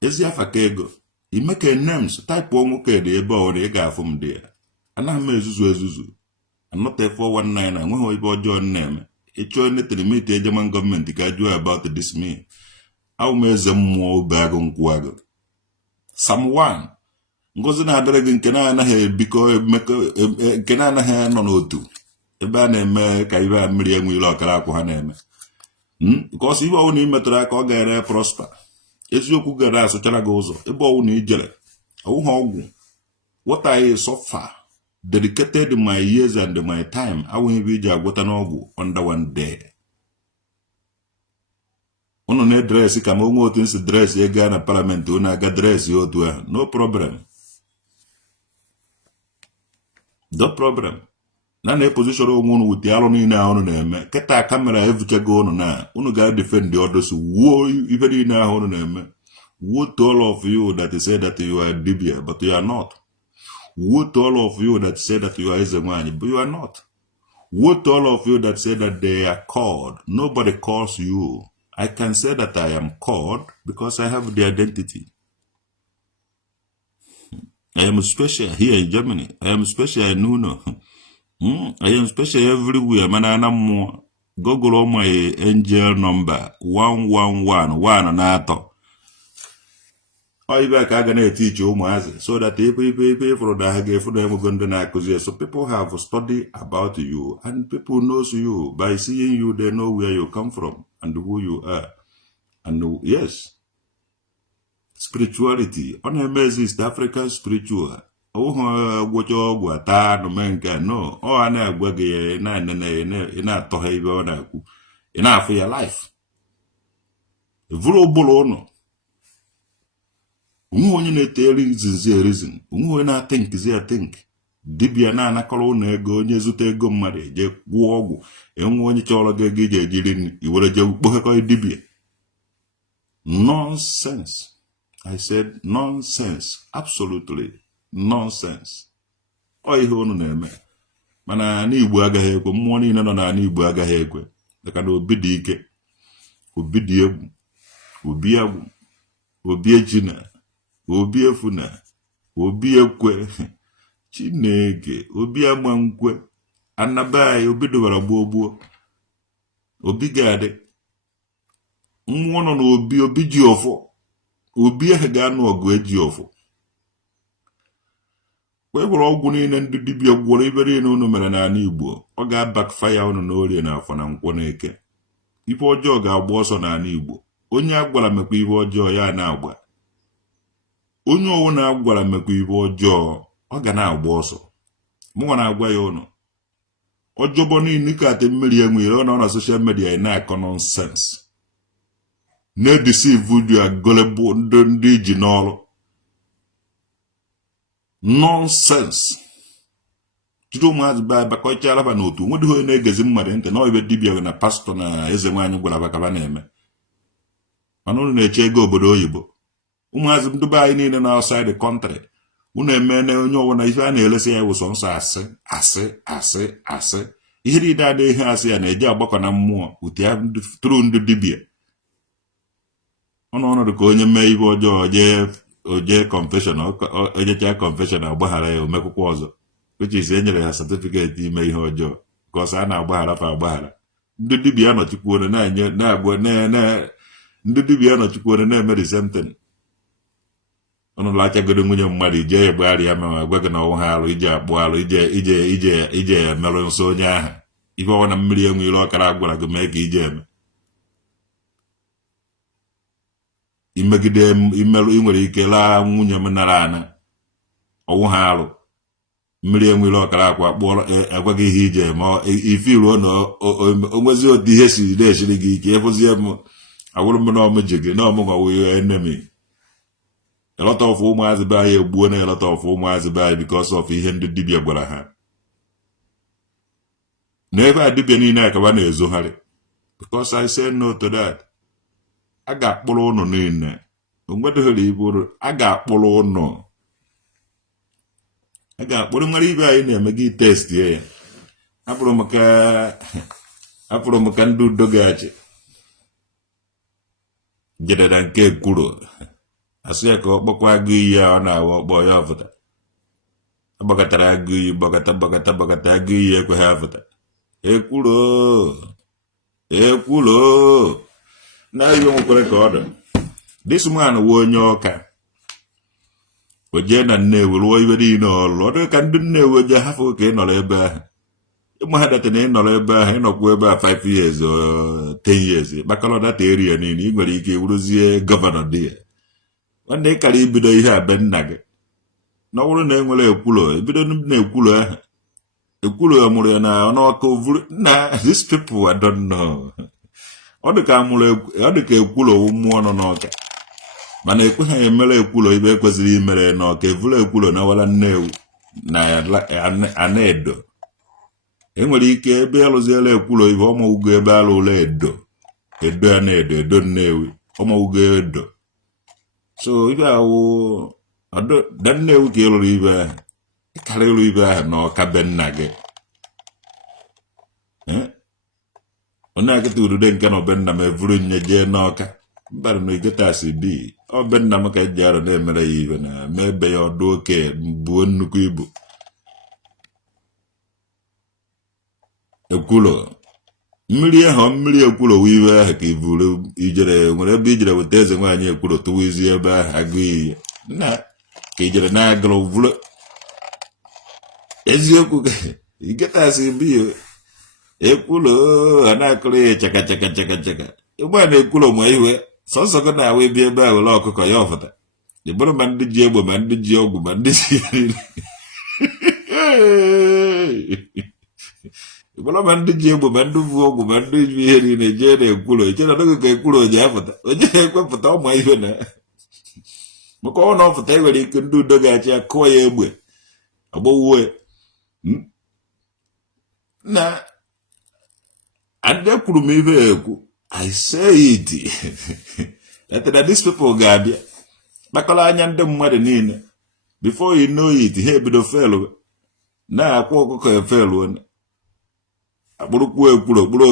Ezi afa ka ego imeke names type nwoke dị ebe ọ ị ga-afụ m dị ya. Anaghị m ezuzu anọta 419 enweghị ibe ọjọọ na-eme. Ịchọọ neterimeti ejeman gọọmenti ka jụọ about this me. Awụ m eze mmụọ obe agụ nkwụ agụ. Psalm 1 ngozi na-adịrị gị nke na-anaghị ebikọ nke na-anaghị nọ n'otu ebe a na-eme ka ibe a mmiri enwe ile ọkara akwụ ha na-eme. Because ibe ọwụ na imetụrụ aka ọ ga-ere prosper. Eziokwu gara asụchara gị ụzọ ebe ọwụ na ijere ọwụ ha ọgwụ. What I suffer dedicated my years and my time awụghị ebe iji agwọta n'ọgwụ under one day. Unu na-edresi ka ma onwe otu nsi dresi ego na parliament unu aga dresi otu ahụ. No problem. No problem. Na position onwe unu wuti alụ niile ahụ unu na-eme. Kịta kamera evuchago unu na unu ga defend others wuo ife niile ahụ unu na-eme. Woe to all of you that say that you are dibia but you are not. Woe to all of you that say that you are Ezenwani but you are not. Woe to all of you that say that they are called. Nobody calls you. I can say that I am called because I have the identity. I am special here in Germany. I am special in Nuno. I am special everywhere. Man, I'm Google my angel number 1111 na-atọ. Ibe ka aga na-teach ụmụazị so that people for the ha ga-efu na enwego ndị na-akụzi. So people have studied about you and people knows you. By seeing you, they know where you come from and who you are. And yes, spirituality. On exist African spiritual. Gwocha ọgwụ ata anụme nke no. Ọ na-agwa gị na-atọha ibe ọ na-akwu. Ị na-afụ ya life. Vụrụ ụbụrụ ụnụ. Onye na-ete reason. Onye na-think. Dibia na-anakọrọ ụnụ ego, onye zụta ego mmadụ eje gwụọ ọgwụ. Enwe onye chọrọ gị ego ije ejiri nri, iwere je kpọkọ dibia. Nonsense. I said nonsense. Absolutely nonsense. Ọ ihe unu na-eme. Mana n'Igbo agaghị ekwe, mmụọ niile nọ na n'Igbo agaghị ekwe. Dịka na obi dị ike, obi dị egwu, obi agwụ, obi ejina, obi efuna, obi ekwe, Chineke, obi ama nkwe, anabai, obi dọbara gbuo, obi ga-adị. Mmụọ nọ na obi ji ọfọ. Obi ahụ ga-anụ ọgụ eji ọfọ. Wee gwara ọgwụ niile ndị dibịa gwọrọ ibe niile unu mere n'ala Igbo, ọ ga-abakfaya unu n'orie na afọ na nkwọ na eke. Ife ọjọọ ga-agba ọsọ n'ala Igbo. Onye agwara mekwa ife ọjọọ ya na-agba. Onye ọwụ na-agwara mekwa ife ọjọọ, ọ ga na-agba ọsọ. Mụnwa na-agwa ya ụnụ. Ọjọbọ niile ka ate mmiri enwere ọ nọ na social media na-akọ nonsense. Na-edeceive you agolebo ndị ji n'ọrụ. Nonsense. Jide ụmụazị ba bakọcha alaba n'otu. Nwedịghị onye na-egezi mmadụ ntị na ibe dibịa na pastọ na eze nwaanyị gwara bakaba na-eme. Mana unu na-eche ego obodo oyibo. Ụmụazị ndị be anyị niile na outside the country. Unu eme na onye ọwụna ife a na-elesi ya wụsọ nsọ asị. Ihe niile adịghị ihe asị ya na-eji agbakọ na mmụọ ute ya tụrụ ndị dibịa. Ọnọdụ ka onye mee ibe ọjọọ oje confession, ojecha confession agbaghara ya omekwụkwọ ọzọ. Which is enyere ya certificate ime ihe ọjọọ. Because a na-agbaghara fa agbaghara. Ndị dibịa anọchikwuone ndị dibịa anọchikwuone na-eme the same thing. Ọnụla achagoro nwunye mmadụ ije egbegharị ya ma gwa gị na ọnwụ ha alụ ije akpụ alụ ije emerụ nsọ onye ahụ. Ife ọwa na mmiri enwere ọkara agwara gị mee ka ije eme. Imegide imerụ ị nwere ike laa nwunye m nara ana ọnwụ ha alụ. Mmiri enwere ọkara akwa kpọrọ agwaghị ihe ije eme ife iruo na onwezi otu ihe siri na-esiri gị ike efozie m agwụrụ m na ọmụji gị na ọmụgwọ enemy. A lot of ụmụazị be anyị egbuo na a lot of ụmụazị be anyị because of ihe ndị dibịa gwara ha. Na ebe a dibịa niile akaba na-ezogharị. Because I say no to that. A ga-akpụrụ ụnụ niile. Onwedịghịrị iburu a ga-akpụrụ ụnụ. A ga-akpụrụ nwere ibe anyị na-eme gị test ya. Apụrụ m ka ndị udo gachi. Jededa nke kwuru. Asị ya ka ọ kpọkwa agụ iyi a ọ na-awa ọkpọ ya ọfụta. Agbakọtara agụ iyi gbakọta agụ iyi ekweghị afụta. Ekwulo na iwe nwekwere ka ọ dị. This man wụ onye Ọka. O jee na Nnewi rụọ ibe niile ọrụ. Ọ dị ka ndị Nnewi oje hafụ ka ị nọrọ ebe ahụ. Ịmụ ha data na ị nọrọ ebe ahụ, ịnọkwa ebe a 5 years or 10 years. Kpakọrọ data area niile, ị nwere ike wuruzie gọvanọ dị ya. Nwanne ị kara ibido ihe a be nna gị. Na ọ bụrụ na enwere ekwulo, ebido na ekwulo ahụ. Ekwulo mụrụ ya na ọnụọkụ vuru na these people I don't know. Ọ dị ka ekwulo mmụọ nọ n'Ọka. Mana ekwe ha emere ekwulo ibe ekwesịrị imere n'Ọka evuru ekwulo na wala Nnewi na Anedo. Enwere ike ebe alụziela ekwulo ibe ọma ugo ebe alụla Edo Anedo, Edo Nnewi, ọma ugo Edo. So ibe awụ da Nnewi ka ịlụrụ ibe ahụ. Ịkara ịlụ ibe ahụ n'Ọka be nna gị. Onye akịta udude nke na obe nna m evuru nye jee n'Ọka But no get as it be. Or Ben Namaka Jar and Emera even, maybe or do okay, Buonukibu. A cooler. Million kulo weaver, Hakivulu, Ijere, whenever Bijera with Des and one year kulo 2 years by agree. Nah, Kijera Nagro Vula. As you get as it be. Ekulo, anakole, chaka. You want a kulo my so na we be about a lock of Coyofata. The bottom man the jabo man the job man this. The bottom man the jabo man do vogue man do here in a jelly kulo. It's not a kulo jafata. When you have put all my even. Mako off a table you can do the gacha coy way. Above way. Nah. And they could me I say it. That these people Gabia. Bacola and them mother nina. Before you know it, he be the fellow. Now I walk a fellow. A buro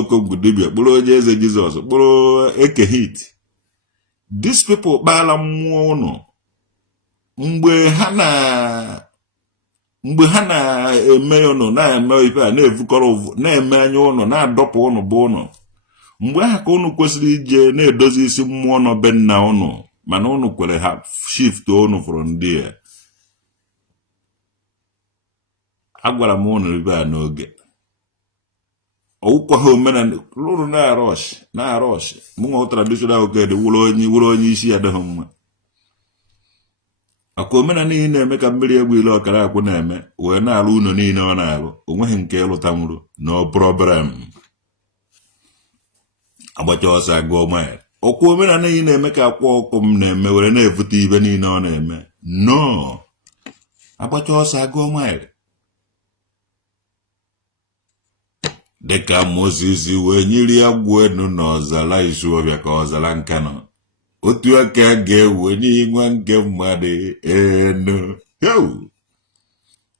come good dibia, buro Jesus, buro eke heat. These people bala muono. Mgbe hana emeyono na eme ife na evukọrọ na eme anya ụnọ na adọpụ ụnọ bụ ụnọ mgbe ha ka ụnụ kwesịrị ije na-edozi isi mmụọ nọ be nna ụnụ mana ụnụ kwere ha shift ụnụ from there. Agwara m ụnụ ibe a n'oge ọwụkwa ha omenala lụrụ na rush mụnwa traditional okede wụrụ onye isi adịghị mma. Aka omenala niile na-eme ka mmiri egwu ile ọkara akwụ na-eme wee na-alụ ụnọ niile ọ na-alụ onweghị nke ịlụtanwuru no problem. Agbacha ọsọ agụọ mile ọkwa omenala niile na-eme ka akwa ọkụ m na-eme were na-evute ibe niile ọ na-eme no agbacha ọsọ agụọ mile. Dịka Moses wee nyiri agwụ enu n'ọzara Isuọbịa ka ọzara Nkanụ otu aka ga-ewe n'inwe nke mmadụ enu.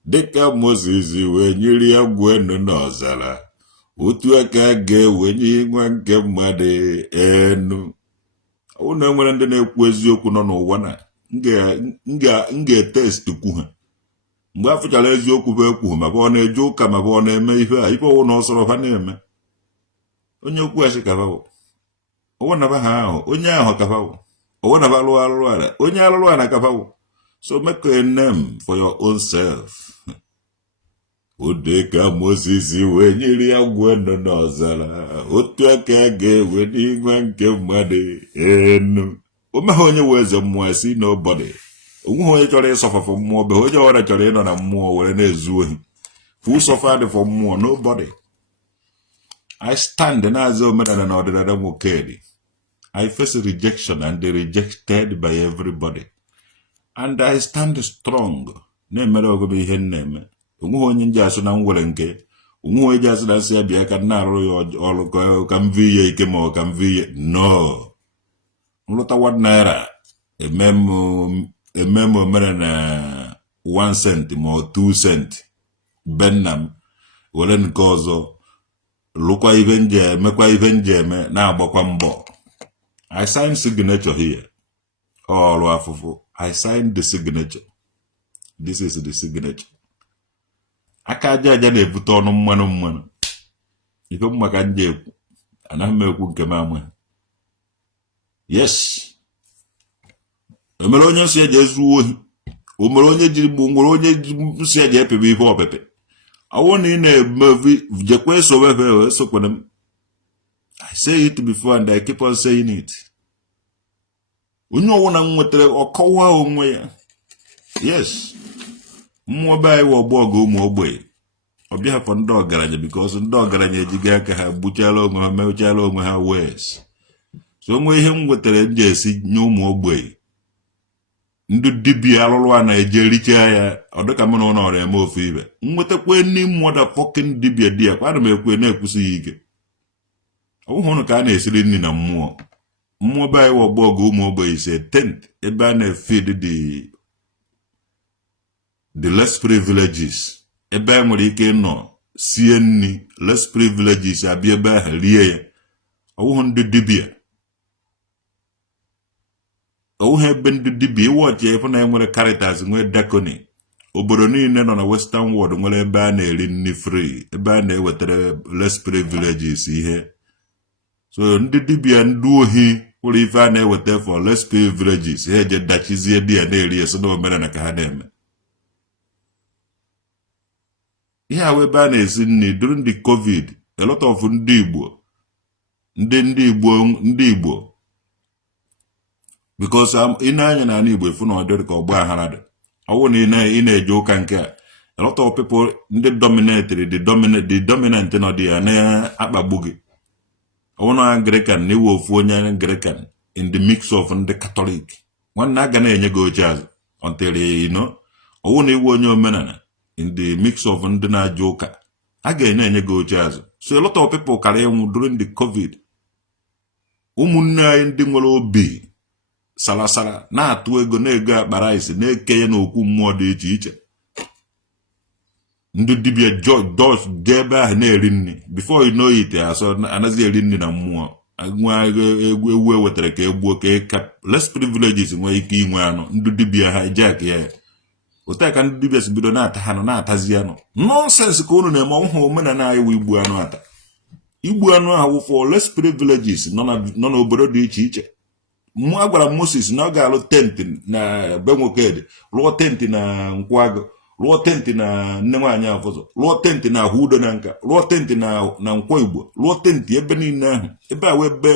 Dịka Moses wee nyiri agwụ enu n'ọzara otu aka ga-ewe n'inwe nke mmadụ enu. Ụnụ enwere ndị na-ekwu eziokwu nọ n'ụwa na m ga-etest kwu ha mgbe afụchara eziokwu bụ ekwu ma ọ na-eje ụka ma ọ na-eme ife a ife ọwụ na ọsọrọ ha na-eme onye okwu asị kabawụ ọwụ na ha ahụ onye ahụ kabawụ ọwụ na alụ ala onye alụrụ ala kabawụ. So make a name for your own self. Dịka Moses wee nyiri agwụ enu n'ọzara otu aka ga-ewe n'inwe nke mmadụ enu. O meghị onye wee eze mmụọ si nobody. Onweghị onye chọrọ ịsọfafọ mmụọ be onye ọra chọrọ ịnọ na mmụọ were na-ezu ohi. Who suffered for mmụọ? Nobody. I stand na-aza omenala na ọdịnala nwoke. I face rejection and rejected by everybody. And I stand strong. Na-emere ogobe ihe na-eme. Onweghị onye nji asụ na nwere nke. Onweghị onye ji asụ na nsị ya bịa ka na-arụ ya ọrụ ka m vie ike ma ọ ka m vie. No. Nlụta 1 naira. Ememe mere na 1 cent ma 2 cent. Bennam. Were nke ọzọ. Lụkwa ibe nje mekwa ibe nje eme na-agbakwa mbọ. I signed signature here. Ọrụ afụfụ. I signed the signature. This is the signature. Aka aja na-ebute ọnụ mmanụ. Ife maka nje ekwu. Anaghị m ekwu nke m ama. Yes. Omere onye nsị eji ezu ohi. Omere onye jiri gbu nwere onye nsị eji epebe ihe opepe. Awụ na ị na-emevi jekwa eso wefe esokwana m. I say it before and I keep on saying it. Onye ọwụ na nwetara ọkọwa onwe ya. Yes. Mmụọ be anyị ọgbọ ọgụ ụmụ ogbenye. Ọbịa hafọ ndị ọgaranya because ndị ọgaranya ejiga aka ha gbuchala onwe ha mewuchala onwe ha wes. So onwe ihe m nwetara nje esi nye ụmụ ogbenye. Ndị dibịa alụlụ a na-eje richa ya ọ dịka m na ụlọ ọrụ eme ofu ibe. Nwetakwa ndị motherfucking dibịa di ya kwa ana m ekwe na-ekwusighị ike. Ọ bụghị ụnụ ka a na-esiri nri na mmụọ. Mmụọ be anyị ọgbọ ọgụ ụmụ ogbenye ise tent ebe a na-efeed the less privileges. Ebe a nwere ike ịnọ sie nri less privileges abịa ebe ahụ rie ya. Ọ bụghị ndị dibịa. ohe bendi dibi watch ife na enwere caritas nwere diakoni obodo niile nọ na western world nwere ebe a na-eri nri free ebe a na-ewetara less privileges ihe so ndị dibia ndị ohi ụlọ ife a na-eweta for less privileges ha eje dachizie di ya na-eri eso na omenala ka ha na-eme ihe a ebe a na-esi nri during the covid a lot of ndị Igbo because ị na-anya na Igbo ifu na ọdịrị ka ọgba aghara dị ọwụ na ị na-eje ụka nke a lot of people ndị dominated the dominant nọ dị ya na-akpagbu gị ọwụ na Anglican na iwe ofu onye Anglican in the mix of ndị Catholic nwanne aga na-enye gị oche azụ until ọwụ na iwe onye omenala in the mix of ndị na-aje ụka a ga-enye gị oche azụ so a lot of people karịa ịnwụ during the covid ụmụnne anyị ndị nwere obi salasara na-atụ ego na-ego akpara isi na-ekenye n'okwu mmụọ dị iche iche ndị dibia George ebe ahụ na-eri nri before you know it asọ anaghị eri nri na mmụọ nwa ewu ewetara ka egbuo ka less privileges nwee ike inwe anụ ndị dibia ha jack ya otu ka ndị dibia si bido na-ata ha na-atazi anụ nonsense ka unu na-eme ọhụụ omenala anyị wụ igbu anụ ata igbu anụ ahụ for less privileges nọ n'obodo dị iche iche mụ agwara Moses na ọ ga-alụ tent na be nwoke dị lụọ tent na Nkwagụ lụọ tent na nne nwaanyị Afọzọ lụọ tent na ahụ udo na nka lụọ tent na Nkwọ Igbo lụọ tent ebe niile ahụ ebe a ebe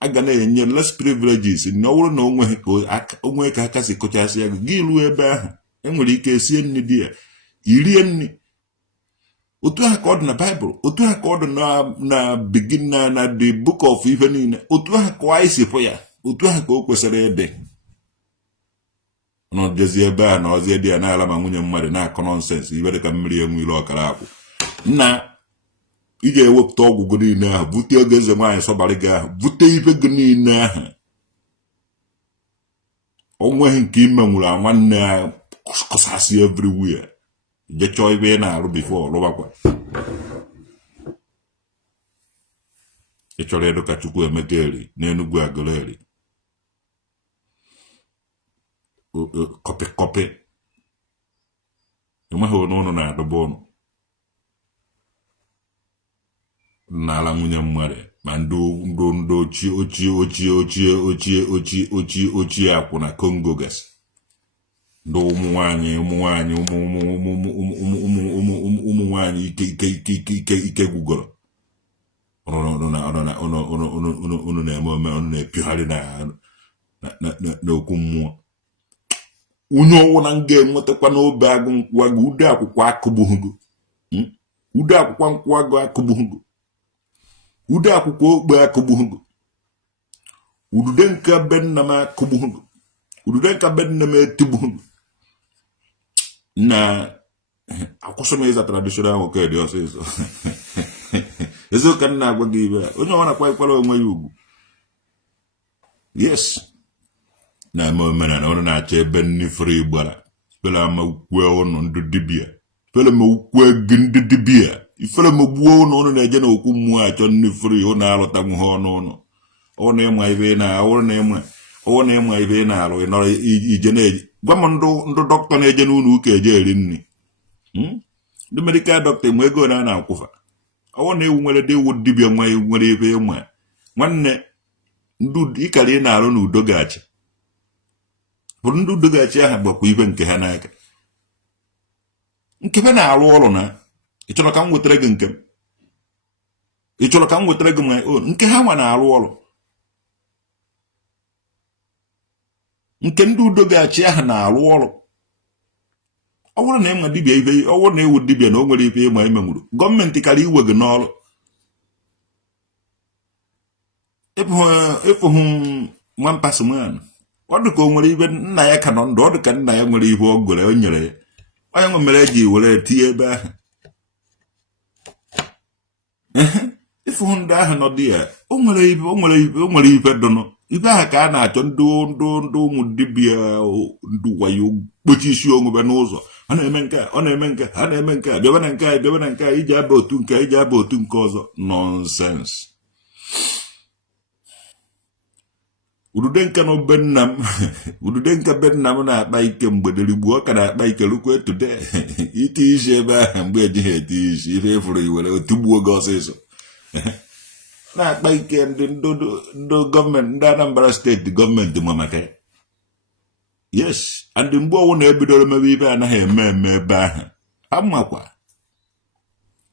a ga na-enye less privileges na ọ bụrụ na onwe ka aka si kụchasị ya gị ruo ebe ahụ enwere ike sie nri dị ya irie nri otu ahụ ka ọ dị na Bible otu ahụ ka ọ dị na begin na the book of ife niile otu ahụ ka anyị si fụ ya otu ahụ ka o kwesịrị ịdị n'ọdịzi ebe a na ọzie dị ya n'ala ma nwunye mmadụ na-akọ nọnsensị ibe dị ka mmiri enwe ile ọkara akwụ nna ị ga-ewepụta ọgwụgwụ niile ahụ bute oge eze nwaanyị sọbarị gị ahụ bute ibe gị niile ahụ onweghị nke ime nwụrụ nwanne ya kọsasị everywhere je chọọ ibe ị na-arụ before lụbakwa ị chọrọ ịdụ ka Chukwu Emeka eri n'Enugu Agụleri kọpị enweghị onye ụnụ na-adụba ụnụ n'ala nwunye mmadụ ma ndị ochie akwụ na Congo gasị ndị ụmụ nwanyị ike gwugoro unu na-eme ome unu na-epigharị n'okwu mmụọ onye ọwụna ga-enwetakwa n'obe agụ nkwụagụ ude akwụkwọ akụgbughị ude akwụkwọ nkwụagụ akụgbughị ude akwụkwọ okpe akụgbughị udude nke be nna m akụgbughị udude nke be nna m etigbughị na akwụsị m ịza traditional nwoke dị ọsịsọ eziokwu nna agwa gị ibe onye ọ na-akwa ikwara onwe ya ugwu yes na-eme omenala ọrụ na-achọ ebe nni fere gbara fere ama ukwe ụnụ ndị dibia fere ma ukwe gị ndị dibia ifere ma gbuo ụnụ ọnụ na-eje na okwu mmụọ achọ nni fere ịhụ na-alụtanwu ha ọnụ ụnụ ọ na-ịma ibe na-awụrụ na-ịma ibe na-alụ ịnọrọ ije na-eji gwa m ndị dọkịta na-eje n'ụlọ ụka eje eri nri ndị medikal dọkịta enwe ego na a na-akwụfa ọwụ na ewu nwere dị iwu dibia nwere ibe ịma nwanne ndị ịkara ị na-arụ na udo gachi bụrụ ndị udo gachi aha gbakwa ibe nke ha n'aka nke ha na-arụ ọrụ na ị chọrọ ka m wetara gị nke m ị chọrọ ka m wetara gị my own nke ha nwa na-arụ ọrụ nke ndị udo gachi aha na-arụ ọrụ ọ bụrụ na ịma dibia ibe ọ bụrụ na ewu dibia na o nwere ibe ịma imenwuru gọọmenti kara iwe gị n'ọrụ ịfụhụ nwampasị nwaanyị ọ dị ka o nwere ibe nna ya ka nọ ndụ ọ dị ka nna ya nwere ibe ọ gụrụ o nyere ya onye nwe mere eji were tinye ebe ahụ ịfụhụ ndị ahụ nọ dị ya o nwere ibe dụnụ ibe ahụ ka a na-achọ ndị ụmụ dibia ndị wayo kpochi isi onwebe n'ụzọ ọ na-eme nke a ọ na-eme nke ha na-eme nke a bịaba na nke a bịaba na nke a iji aba otu nke iji aba otu nke ọzọ nọnsens Ududenka no bennam ududenka bennam na akpa ike mgbede rigbu ọ ka na-akpa ike lukwe today iti isi ebe ahụ mgbe ejighị eti isi ife efuru iwere otugbuo gị ọsịsọ na-akpa ike ndị gọọmenti ndị Anambra State gọọmenti ma maka ya. Yes, and mgbe ọwụ na-ebidoro mebe ife anaghị eme ebe ahụ amakwa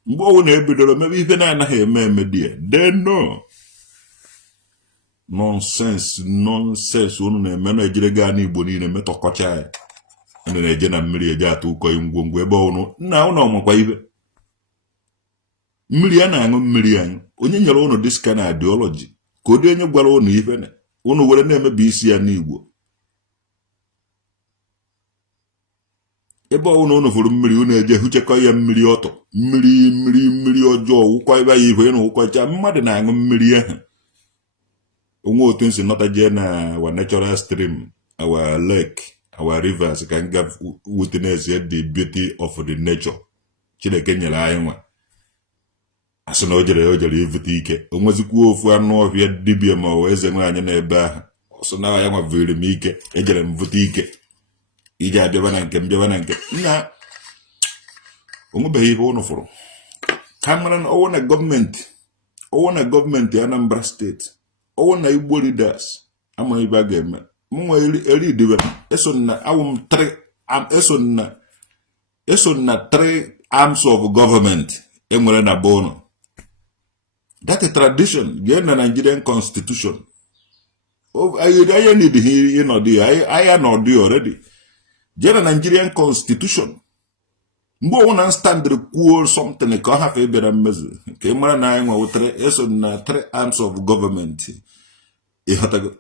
mgbe ọwụ na-ebidoro mebe ife na-anaghị eme dị then no nonsense unu na-eme na ejire gaa n'Igbo niile metọkọcha ya unu na-eje na mmiri eje atụ ụkọ ngwongwo ebe unu nna unu ọmakwa ibe mmiri a na-aṅụ mmiri anyị onye nyere unu this kind of ideology ka ụdị onye gwara unu ife na unu were na-emebi isi ya n'Igbo ebe unu fụrụ mmiri unu eje hụchekọ ya mmiri ọtọ mmiri ọjọọ wụkọ ebe ya ife ịnụ ụkọcha mmadụ na-aṅụ mmiri ahụ onwe otu nsi nọta jee na our natural stream, our lake, our rivers can give witness the beauty of the nature. Chineke nyere anyị nwa asị na o jere ivute ike onwezikwa ofu anụ ọhịa dibịa ma ọ eze nwe anyị n'ebe ahụ ọsọ na ya nwa viri m ike ejere m vute ike ije abịaba na nke m bịaba na nke nna onwebeghị ibe ụnụ fụrụ ka mara na ọwụ na gọọmenti Anambra State ọwụ na Igbo leaders ama ibe a ga-eme mụnwa eridibe eso na 3 arms of government enwere na bono. That is tradition get na Nigerian constitution. I need here I not do already. Get na Nigerian constitution. Mbo na stand quo something ka ha fe bere mmezu. Ke mara na enwe wotre eso na 3 arms of government. E hatago.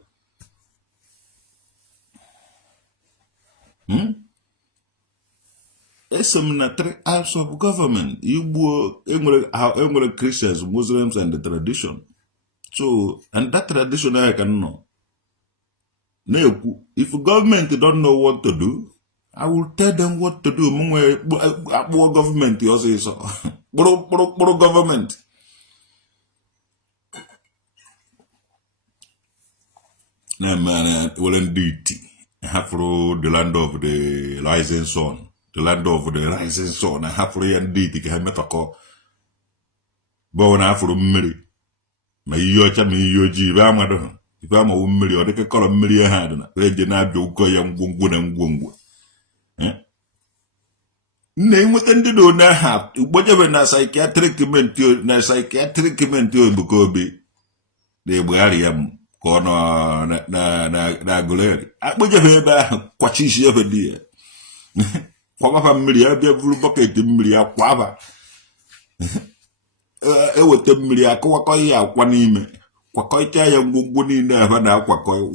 Some na 3 arms of government. Igbo enwere Christians, Muslims, and the tradition. So, and that tradition I can know. Now, if government don't know what to do, I will tell them what to do. Government also government. Now, man, well, indeed, have the land of the rising sun. The land of the rising sun, and halfway indeed, it can make a call. But when I for a million, my yocha me yoji, Ramado, if I'm a million, or they can call a million hand, they did not do go young gungun and gungu. Name what ended on that half, whatever na psychiatric mentor, Bukobi, they were corner na guleri. I would have heard what she's ever dear. Kwaba mmiri abia vuru bucket mmiri akwaba ewete mmiri akwa ya akwa n'ime kwakọita ya ngwungwu niile aba na akwakọ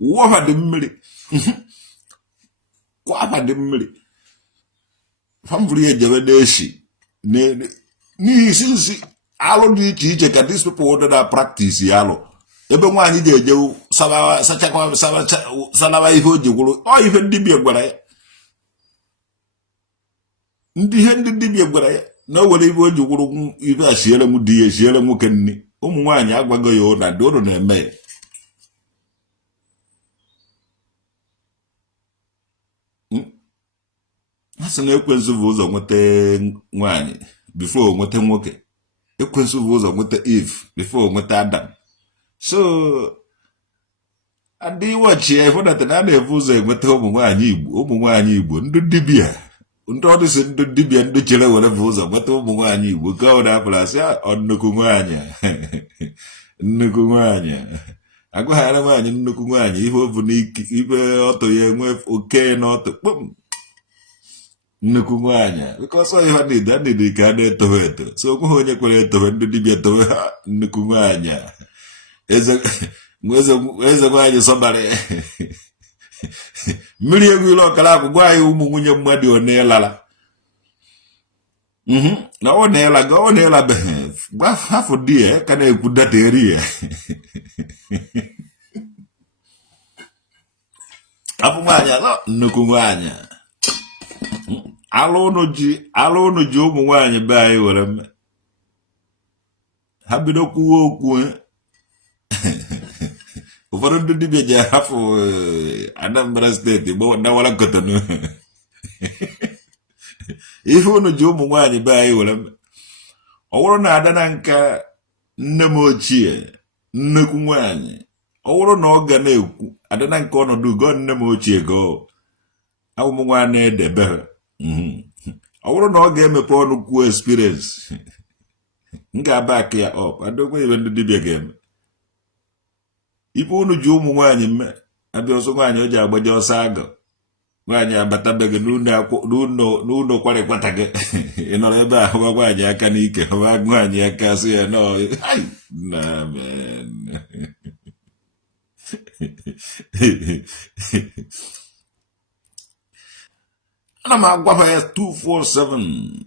wofa dị mmiri kwaba dị mmiri famvuri ejebe n'eshi n'isi alụ dị iche iche ka these people that practice alụ ebe nwaanyị ga-eje salawa ihe o ji gwụrụ ọ ihe ndị dibịa gwara ya ndị dibịa gwara ya na o were ihe o ji gwụrụ ife a siere m di ya siere nwoke nni ụmụ nwaanyị agwago ya na ndị ụlọ na-eme ya ha sị na ekwensu bụ ụzọ nweta nwaanyị before nweta nwoke ekwensu bụ ụzọ nweta Eve before nweta Adam. So, and they watch here for that another voice with ụmụ Igbo, ndị dibịa, ndị ọdụ si ndị dibịa ndị chere were voice with ụmụ Igbo, ka ọ na-apụrụ asị nnukwu nwaanyị, agwaghara nwaanyị nnukwu nwaanyị ihe ọ bụ n'ike ibe ọtọ ya enwe oke n'ọtọ kpọm nnukwu nwaanyị because ọ ihe ndị ka a na-etowe eto so onweghị onye kwere etowe ndị dibịa towe ha nnukwu nwaanyị eze nwaanyị sọbara mmiri egwu ile ọkara akwụ gwa anyị ụmụ nwunye mmadụ one lala na ọ na-ela beghị gwa hafụ di ya ka na-ekwu data eri ya afụ nwaanyị alọ nnukwu nwaanyị alụ ụnụ ji ụmụ nwaanyị be anyị were mme ha bido kwuwe okwu ụfọdụ ndị dibịa ji ahafụ Anambra State gbawara Kotonu ihe unu ji ụmụ nwaanyị be anyị were ọ bụrụ na ada na nka nne m ochie nnekwu nwaanyị ọ bụrụ na ọ ga na-ekwu ada na nke ọnọdụ go nne m ochie go ụmụ nwaanyị na-edebe ọ bụrụ na ọ ga-emepe ọnụ kwuo experience m ga-aba aka ya ọp adogwe ibe ndị dibịa ga-eme ife unu ji ụmụ nwaanyị mme abịa ọsọ nwaanyị o ji agbaje ọsọ agụ nwaanyị abatabeghị n'ụlọ kwarịkwata gị ị nọrọ ebe a hụwa nwaanyị aka n'ike hụwa nwaanyị aka sị ya ana m agwa ha 247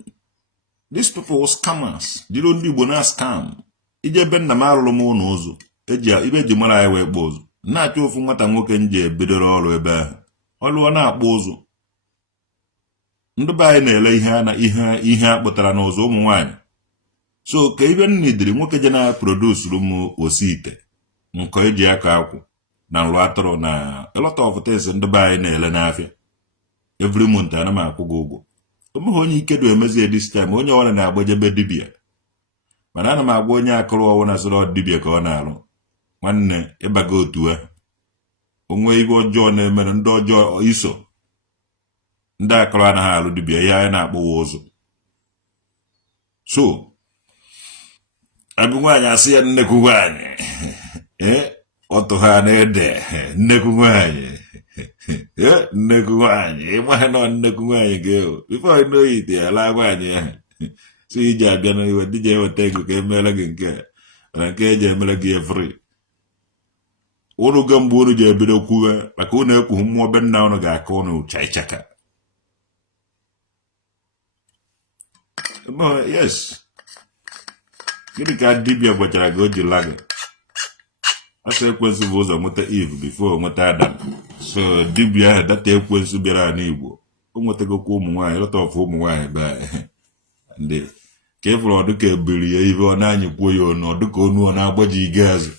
these people scammers dịrị ndị Igbo na scam ije ebe nna m arụrụ m ụlọ ụzọ ibe eji mara anyị wee kpọ ụzọ na-achọ ofu nwata nwoke nji ebidoro ọrụ ebe ahụ ọlụọ na-akpọ ụzọ ndị be anyị na-ele ihe a kpụtara n'ụzọ ụmụ nwaanyị so ka ibe nna idiri nwoke je na-produsuru m osi ite nkọ eji aka akwụ na nrụ atụrụ na elọta ọfụtesi ndị be anyị na-ele n'afịa every month ana m akwụ gị ụgwọ omeghị onye ike do emezie this time onye ọbụla na-agbajebe dibịa mana ana m agwa onye akụrụ ọwụ na sọrọ dibịa ka ọ na-arụ nwanne ịbago otu ahụ onwe ibe ọjọọ na-emere ndị ọjọọ iso ndị akụrụ anaghị alụ dibịa ihe anyị na-akpọwa ụzọ so abụ nwaanyị asị ya nnekwu nwaanyị ọtụ ha na-ede nnekwu nwaanyị nnekwu nwaanyị ịgbaghị nọ nnekwu nwaanyị ga-ewo bifo n'oyi ite ya laa nwaanyị ahụ so iji abịa n'iwe dije eweta ego ka emere gị nke mana nke eji emere gị efri unu ga mgbe unu ji ebido kwuwe maka unu ekwughị mmụọ be nna unu ga-aka unu chaichaka yes gịnị ka dibịa gwachara gị o ji la gị asa ekwensu bụ ụzọ nweta Eve before nweta Adam so dibịa ahụ data ekwensu bịara n'Igbo o nwetagokwa ụmụ nwaanyị lọta ọfụ ụmụ nwaanyị be ndị ka ị fụrụ ọdụ ka ebiri ya ibe ọ na-anyị kwuo ya ọnụ ọdụ ka onu ọ na-agbaji ige azụ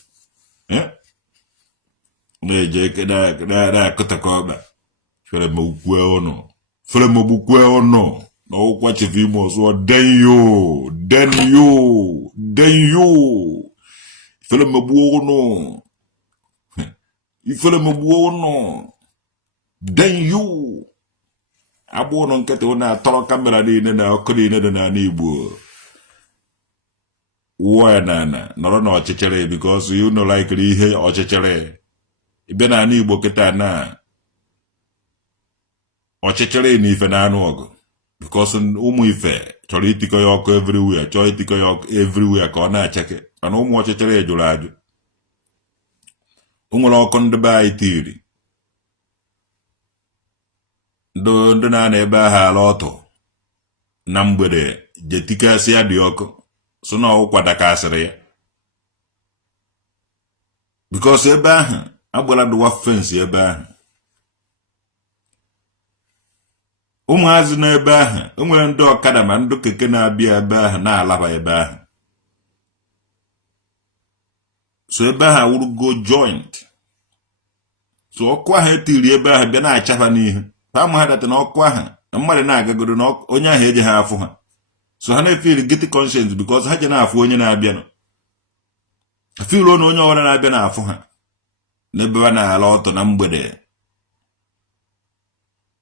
na-eje na-akụtakọ ọkpa fere mogbukwe ọnụ na ọkwa chefu ime ọzọ denyo ifele megbuo ụnụ denyo agba ụnụ nkịta ụnụ atọrọ kamera niile na ọkụ niile dị n'ala Igbo wụọ ya n'ala nọrọ n'ọchịchịrị because you know like ihe ọchịchịrị ịbịa n'ala Igbo kịta na ọchịchịrị na ife na anụ ọgụ because ụmụ ife chọrọ itikọ ya ọkụ everywhere chọrọ itikọ ya ọkụ everywhere ka ọ na-achake mana ụmụ ọchịchịrị jụrụ ajụ o nwere ọkụ ndị be anyị tiri ndị na-ana ebe ahụ ala ọtụ na mgbede jetikasị ya dị ọkụ so na ọkwa dakasịrị ya because ebe ahụ agbara dụwa fensị ebe ahụ ụmụazị n'ebe ahụ o nwere ndị ọkada ma ndị keke na-abịa ebe ahụ na-alaba ebe ahụ so ebe ahụ awụrụgo joint so ọkụ ahụ etiri ebe ahụ bịa na-achafa n'ihu pamụ ha data na ọkụ ahụ mmadụ na-agagodo na onye ahụ eji ha afụ ha so ha na-efeel guilty conscience because ha je na-afụ onye na-abịa nọ afeel na onye ọbụla na-abịa na-afụ ha n'ebe ha na-ala ọtọ na mgbede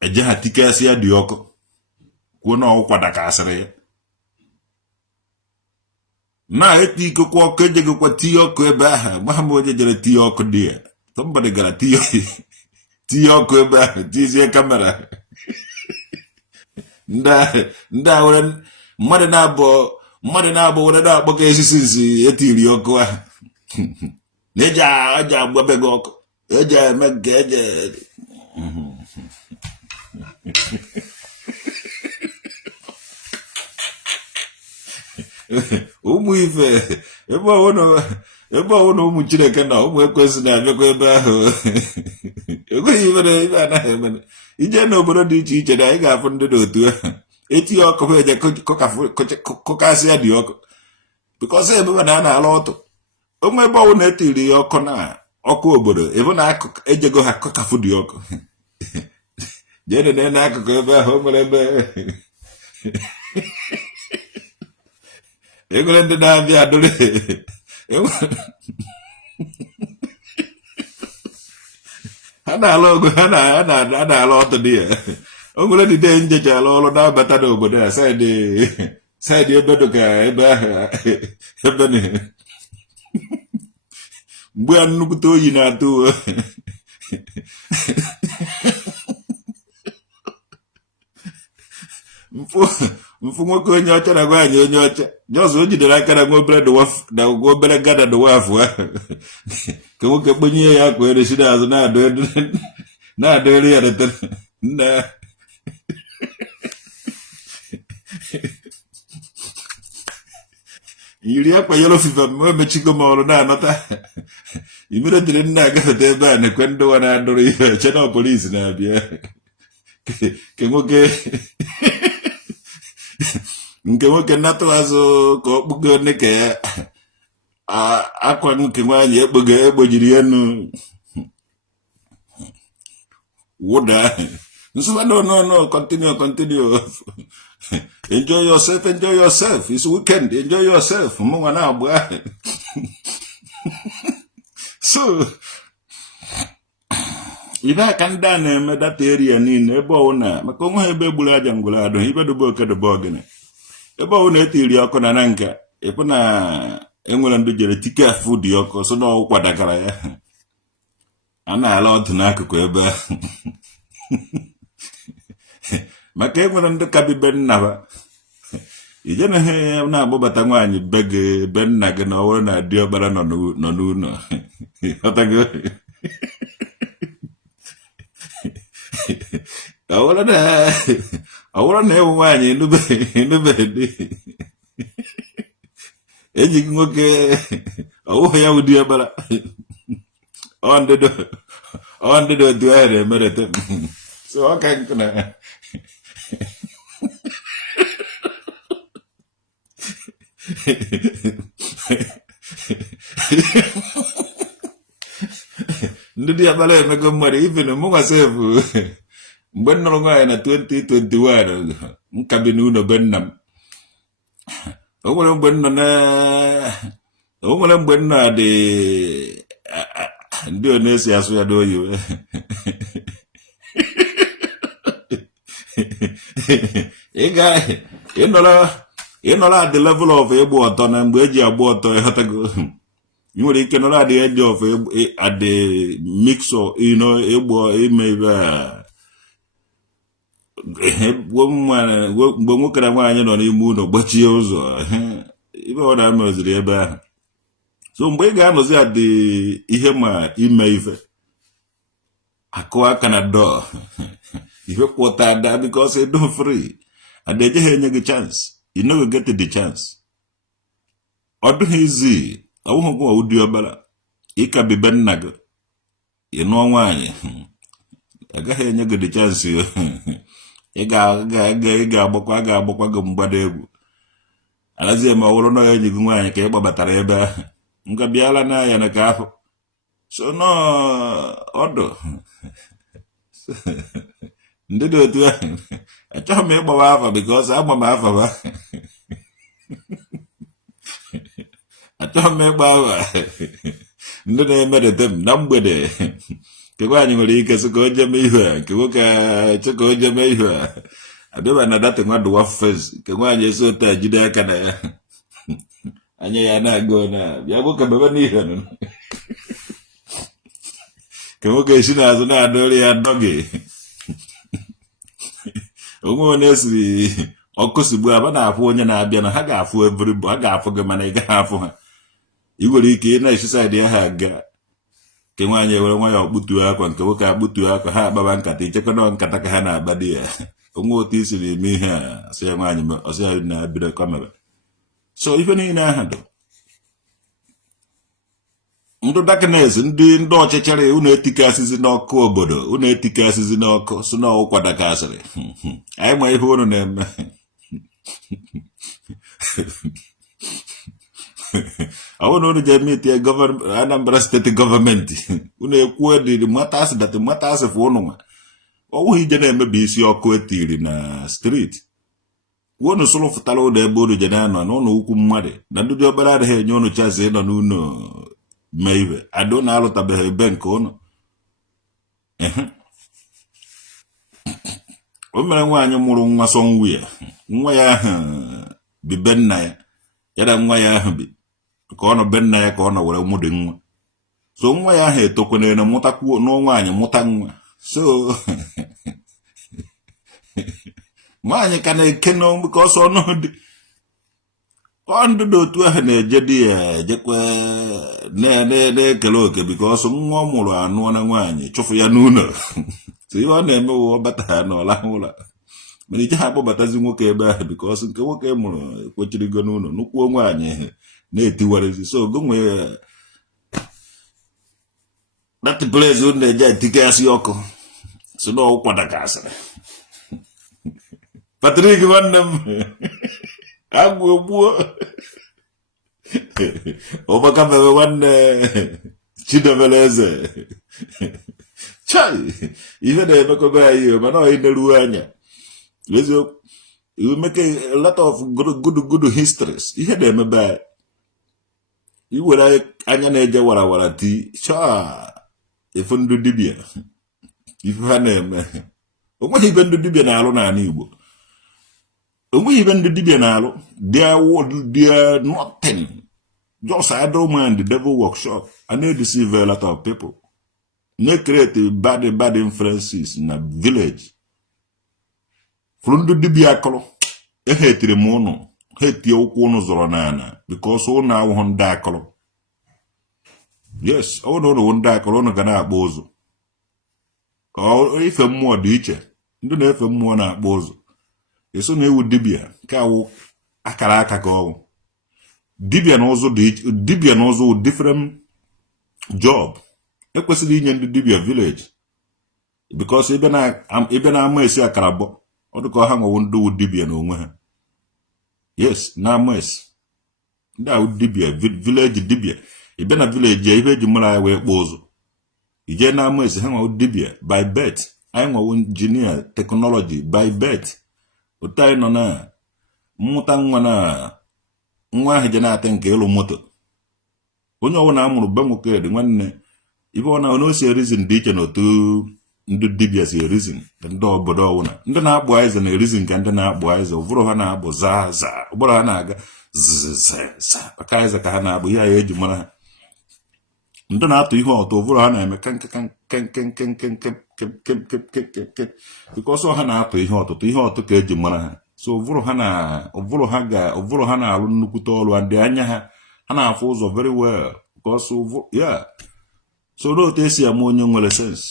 eje ha tikasị ya dị ọkụ kwuo na ọkwa dakasịrị ya na-eti ikokwa ọkụ ejegokwa tinye ọkụ ebe ahụ gbaha m onye jere tinye ọkụ dị ya somebody gara tinye ọkụ ebe ahụ tizie kamera ndị a were mmadụ na-abụ were na-akpọ ka esisi nsi etiri ọkụ ahụ na-eji agbabe gị ọkụ eji eme nke eji ụmụ ife ebe ọwụ na ụmụ Chineke na ụmụ ekwensị na-abịakwa ebe ahụ enweghị ibe anaghị eme ije n'obodo dị iche iche na anyị ga-afụ ndị n'otu ahụ etinye ọkụ ha eje kụkasị ya dị ọkụ because ebe na na-ala ọtụ onwe ebe ọwụ na-etiri ya ọkụ na ọkụ obodo ebe na ejego ha kọkafụ dị ọkụ jee na n'akụkụ ebe ahụ o nwere ebe enwere ndị na-abịa adụrụ ha na-ala ọgụ ha na-ala ọtụ dị ya o nwere ndị njecha ala ọrụ na-abata n'obodo a saịdị ebe dị ka ebe ahụ ebe na mgbe a nnukwute oyi na-atụ mfu nwoke onye ọcha na nwaanyị onye ọcha jọzọ o jidere aka na nwa obere gada dwafụ ahụ ka nwoke kpenye ya akwa eresi n'azụ na-adụ elu ya nna ya yiri akwa yelo fifa ma emechigo m ọrụ na-anọta imere dịrị nna agafeta ebe a na-ekwe ndị nwa na-adụrụ ihe che na polisi na-abịa nke nwoke nnatụ azụ ka ọ kpugo nne ka ya akwa nke nwaanyị egbojiri ya nu wụda nsụwa no continue enjoy yourself it's weekend enjoy yourself mụnwa na-agba so ibe aka ndị a na-eme data area niile ebe ọwụna maka onwe ha ebe gburu aja ngwụrụ adụ ibe dobe oke dobe ogene ebe ọwụna etiri ọkụ na nka ịpụ na enwere ndị jere tike afụ dị ọkụ so na ọwụ kwadagara ya a na-ala ọdụ n'akụkụ ebe ahụ maka enwere ndị ka bi be nna ha ije na ha na-agbabata nwaanyị be gị be nna gị na ọwụrụ na dị ọkpara nọ n'ụlọ ọwụrụ na ewu nwaanyị enube dị enyi gị nwoke ọwụghị ya ụdị ọkpara ọ ndịdo otu ahụ na-emerete so ọ ka nkụ na ndị dị akpara emego mmadụ ife na mụnwa sefu mgbe nnọrọ nwaanyị na 2021 nka bi n'ụlọ be nna m o nwere mgbe nna dị ndị ọ na-esi asụ ya n'oyibo ịnọrọ at the level of ịgba ọtọ na mgbe eji agba ọtọ ịghọtago ị nwere ike nọrọ at the edge of at the mix of ịgba ime ibe mgbe nwoke na nwaanyị nọ n'ime ụlọ gbachie ụzọ ibe ọ na-ameziri ebe ahụ so mgbe ị ga-anọzi adị ihe ma ime ife akụ aka na dọọ ife kwụta ada because you don't free and eje ha enye gị chance you no go get the chance ọ dụghị izi ọwụghị ụdị ọbara ịka bibe nna gị ịnụọ nwaanyị agaghị enye gị the chance ị ga-agbakwa gị mgbada egwu alazie ma ọ bụrụ na enyi gị nwaanyị ka ị gbabatara ebe ahụ nga bịala n'anya na ka afọ so no ọdụ ndị dị otu ahụ achọghị m ịgbawa afa because agba m afa ba achọghị m ịgba afa ndị na-emerete m na mgbede nke nwaanyị nwere ike sị ka o jeme ihe a nke nwoke achọ ka o jeme ihe a abịaba na data nwa dụwa fes nke nwaanyị esi otu a jide aka na ya anya ya na-agụ na bịa nwoke bebe n'ihe nọ ka nwoke esi n'azụ na-adọrị ya dọgị onwe onye esiri ọkụ sigbu aba na-afụ onye na-abịa na ha ga-afụ everybody ha ga-afụ gị mana ị gaghị afụ ha ị nwere ike ị na-esi saịdị ya ha aga nke nwaanyị ewere nwa ya ọkpụtuo akwa nke nwoke akpụtuo akwa ha akpaba nkata ichekọnọ nkata ka ha na-aba di ya onwe otu isi na-eme ihe a asị ya nwaanyị ọsị ya na-abịrị kọmebe so ife niile aha dụ ndụ darkness ndị ọchịchịrị unu etikasịzi n'ọkụ obodo unu etikasịzi n'ọkụ so na ọkwadakasịrị anyị ma ihe unu na-eme want to get me the government, Anambra State government. When you quote the matters that the matters of one. Oh, he didn't maybe see your quetir in a street. One solo of talo de body janana, no ukumare. Nadu de barad he no chase no no maybe. I don't know what about bank on. Omere nwaanyị mụrụ nwa sọnwụ ya nwa ya ahụ bi be nna ya ya na nwa ya ahụ bi ka ọ nọ be nna ya ka ọ nọ were mụdị nwa so nwa ya ahụ etokwenere na mụtakwuo nwaanyị mụta nwa so nwaanyị ka na-eke n'ọnwụ ka ọsọ ọnọdụ ọndụdụ otu ahụ na-eje di ya ejekwe na-ekele oke bika ọsọ nwa ọ mụrụ anụ na nwaanyị chụfụ ya n'ụlọ so ihe ọ na-eme ụwa bata ha n'ọla ụlọ mana ije ha akpọbatazi nwoke ebe ahụ bika ọsọ nke nwoke mụrụ ekwechirigo n'ụlọ nnukwu nwaanyị na-etiwarezi so gonwe that place ụnụ na-eje etikasị ọkụ so na ọkwada ka asịrị Patrick nwanne m agwụ ogbuo ọbaka mere nwanne Chidebere eze chai ihe na-emekobe anyị mana ọ na-eruo anya eziokwu you make a lot of good histories ihe na-emebe anyị iwere anya na-eje warawara ti cha efu ndụ dibịa ife ha na-eme onweghị ibe ndụ dibịa na-alụ n'ala Igbo onweghị ibe ndụ dibịa na-alụ they nothing just idle mind the devil workshop and they deceive a lot of people they create bad influences na village furu ndụ dibịa akọrọ ehetiri m ụnụ ha etie ụkwụ ụnụ zọrọ n'ala because ụnụ awụhụ ndị akọrọ yes ọ bụrụ na ụnụ ndị akọrọ ụnụ ga na-akpọ ụzụ ife mmụọ dị iche ndị na-efe mmụọ na-akpọ ụzụ eso na-ewu dibịa ka awụ akara aka ka ọwụ dibịa na ụzụ dị iche dibịa na ụzụ different job ekwesịrị inye ndị dibịa village because ebe na ama esi akara bọ ọ dịka ha nwewo ndị wu dibịa na onwe ha yes na ama esi ndị awụ dibịa village dibịa ebe na village ya ibe eji mara ya wee kpọ ụzụ ije na ama esi ha nwewo dibịa by birth anyị nwewo engineer technology by birth otu anyị nọ na mmụta nwa na nwa ahụ je na-ata nke ịlụ moto onye ọbụla amụrụ be nwoke dị nwanne ibe ọ na osi erizin dị iche na otu ndị dibịa si erizin ndị obodo ọbụla ndị na-akpụ aize na erizin ka ndị na-akpụ aize ụbụrụ ha na-abụ za ụbụrụ ha na-aga zza aka aize ka ha na-abụ ihe anyị eji mara ha ndị na-atụ ihe ọtọ ụbụrụ ha na-eme because ha na-atụ ihe ọtụtụ ihe ọtụ ka eji mara ha so ụbụrụ ha na-alụ nnukwute ọrụ ndị anya ha na-afụ ụzọ very well because yeah so n'otu esi ama onye nwere sense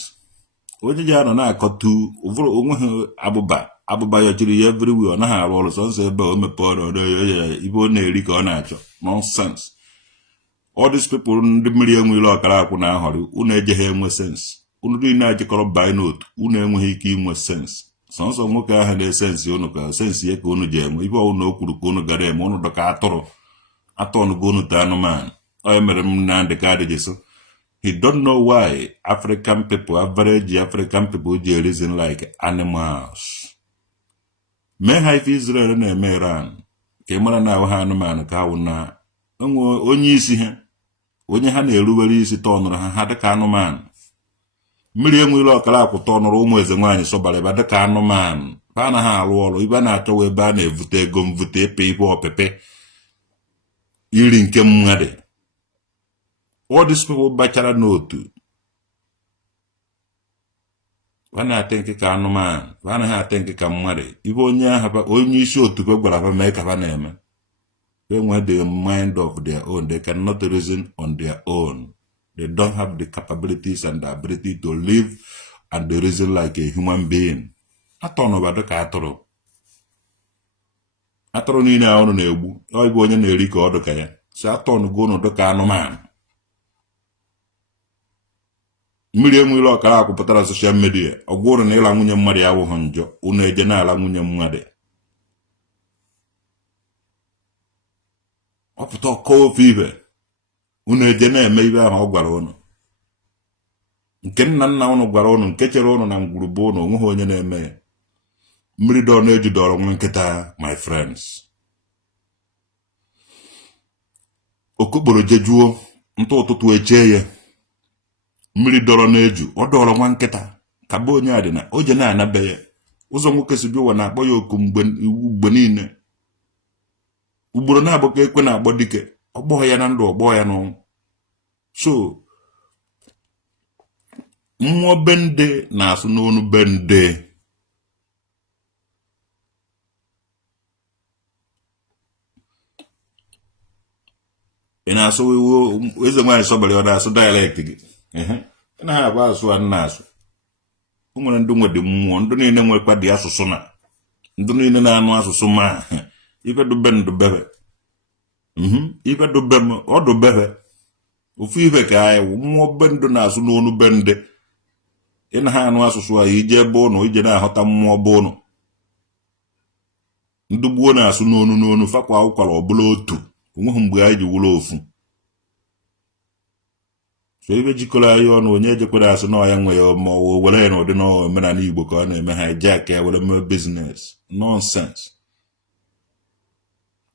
onye ji anọ na-akọtu ụbụrụ onweghị abụba ya jiri ya everywhere ọ naghị arụ ọrụ sọnsọ ebe o mepe ọrụ ibe ọ na-eri ka ọ na-achọ nonsense all these people ndị mmiri enweghị ọkara akwụ na ahọrị unu ejeghị enwe sense unu niile ajikọrọ by note unu enweghị ike inwe sense sọnsọ nwoke ahụ na-esensi unu ka sensi ya ka unu ji enwe ibe ọwụ na o kwuru ka unu gara eme unu dọka atọnụgo unu ta anụmanụ onye mere m na ndị ka adịghị so he don't know why average African people ji reason like animals mee ha ife Israel na-eme Iran ka ị mara na ahụ ha anụmanụ ka awụ na onye isi ha onye ha na-erubere isi tọnụrụ ha dịka anụmanụ mmiri enweghị ọkara akwụta ọnụrụ ụmụ eze nwaanyị sọbara ebe dịka anụmanụ ha anaghị arụ ọrụ ibe a na-achọwa ebe a na-evute ego mvute epe ibe ọpịpị iri nke mmadụ all these people bachara n'otu ha na-ate nke ka anụmanụ ha anaghị ate nke ka mmadụ ibe onye isi otu gwara ha mee ka ha na-eme when the mind of their own they cannot reason on their own. They don't have the capabilities and the ability to live and they reason like a human being. Atọnụ bụ ka atụrụ. Atụrụ niile a ọnụ na-egbu, ọ bụ onye na-eri ka ọ dịka ya. Si atọnụ go n'ụdị ka anụmanụ. Mmiri enweghị ọkara akwụpụtara social media, ọ gwụrụ na ịla nwunye mmadụ ya awụghị njọ, unu eje na-ala nwunye mmadụ. Ọ pụta ọkọ ofe ibe. unu eje na-eme ibe ahụ ọ gwara unu nke nna nna unu gwara unu nke chere unu na ngwurube unu onweghị onye na-eme ya mmiri dọrọ na-eju dọrọ nwa nkịta my friends okokporo jejuo ntụ ụtụtụ echee ya mmiri dọrọ na-eju ọ dọrọ nwa nkịta ka bụ onye adịna o je na-anabe ya ụzọ nwoke si bịa ụwa na-akpọ ya oku mgbe niile ugboro na-abụ ka ekwe na-akpọ dike ọgbọghọ ya na ndụ ọgbọghọ ya n'ọnwụ so mmụọ bende na-asụ n'onu bende ị na-asụ eze nwaanyị sọbara ọ na-asụ dialect gị ị na ha abụ asụ a na-asụ o nwere ndị nwere mmụọ ndị niile nwekwa dị asụsụ na ndị niile na-anụ asụsụ ma ife dube ndubebe ife dube m ọ dubebe ofu ife ka anyị mmụọ bende na-asụ n'onu bende ị na ha anụ asụsụ anyị ije ebe ụnụ ije na-ahụta mmụọ bụ ụnụ ndị gbuo na-asụ n'onu fakwa ụkwara ọbụla otu onweghị mgbe anyị ji wụrụ ofu so ibe jikọrọ anyị ọnụ onye ejekwara asụ na ya nwe ya ma ọ were ya n'ụdị na omenala Igbo ka ọ na-eme ha eje aka ya were mee biznes nonsense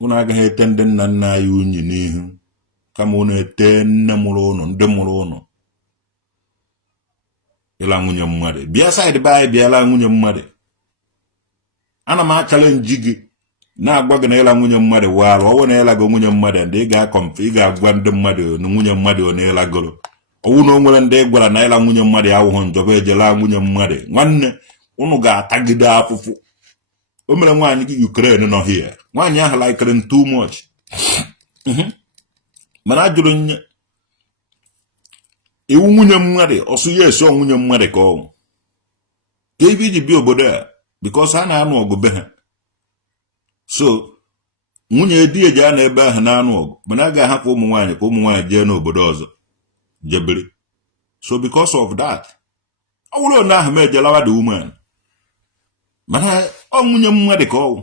unu agaghị ete ndị nna nna anyị unyi n'ihu kama unu ete nne mụrụ ụnụ ndị mụrụ ụnụ ịla nwunye mmadụ bịa saịdị be anyị bịala nwunye mmadụ ana m achalenji gị na-agwa gị na ịla nwunye mmadụ warụ ọwụ na ịlago nwunye mmadụ ndị ị ga-agwa ndị mmadụ na nwunye mmadụ na ịlagoro ọwụ na o nwere ndị gwara na ịla nwunye mmadụ awụghụ njọba ejela nwunye mmadụ nwanne unu ga-atagide afụfụ o mere nwaanyị gị Ukraine nọ hie nwaanyị ahụ likere too much mana ajụrụ nye iwu nwunye mmadụ ọsụ ya esi nwunye mmadụ ka ọnwụ ka ebe iji bịa obodo a bikos a na-anụ ọgụ be ha so nwunye di eji a na-ebe ahụ na-anụ ọgụ mana a ga-ahapụ ụmụ nwaanyị ka ụmụ nwaanyị jee n'obodo ọzọ jebere so because of that ọ bụrụ na ahụ mejelawa the woman mana ọ nwunye mmadụ ka ọnwụ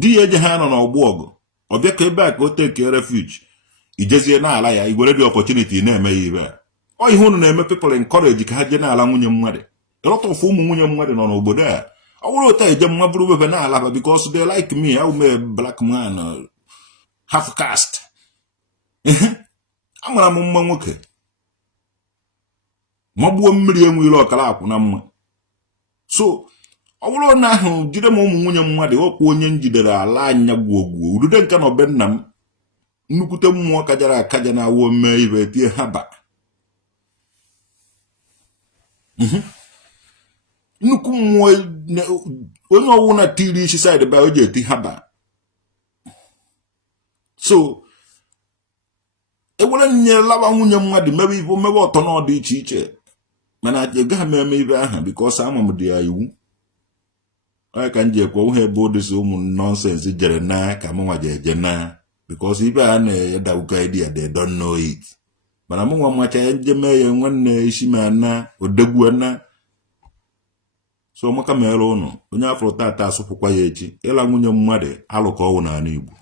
di ya eji ha nọ n'ọgbụ ọgụ ọ bịa ka ebe a ka o teke refuge ijezie n'ala ya igwere dị opportunity na-eme ya ibe a ọ ihe unu na-eme people encourage ka ha jee n'ala nwunye mmadụ ịrọtọfụ ụmụ nwunye mmadụ nọ n'obodo a ọ bụrụ ụta eje mma bụrụ bebe na-alaba because they like me I'm a black man half caste amara m mma nwoke magbuo mmiri enweghị ọkara akwụ na mma so ọ bụrụ na ahụ jide m ụmụ nwunye mmadụ ọkwa onye njidere ala anya gwuo udude nke na obe nna m nnukwute mmụọ kajara akaja na-awụ mee ibe tie haba nnukwu mmụọ onye ọwụ na tiri isi side ba o ji eti haba so ewere nye lawa nwunye mmadụ mebe ibe mebe ọtọ n'ọdị iche iche mana agaghị m eme ibe aha bikos ama m dị ya iwu onye ka m ji ekwe ụha ebe ụdịsị ụmụ nonsense jere na ka m nwa ji eje na bikos ibe a na-edawuka idea they don't know it mana m nwa macha ya nje mee ya nwanne isi ma na odegwu na so maka mere ụnụ onye afọ tata asụpụkwa ya echi ịla nwunye mmadụ alụ ka ọwụ n'ala Igbo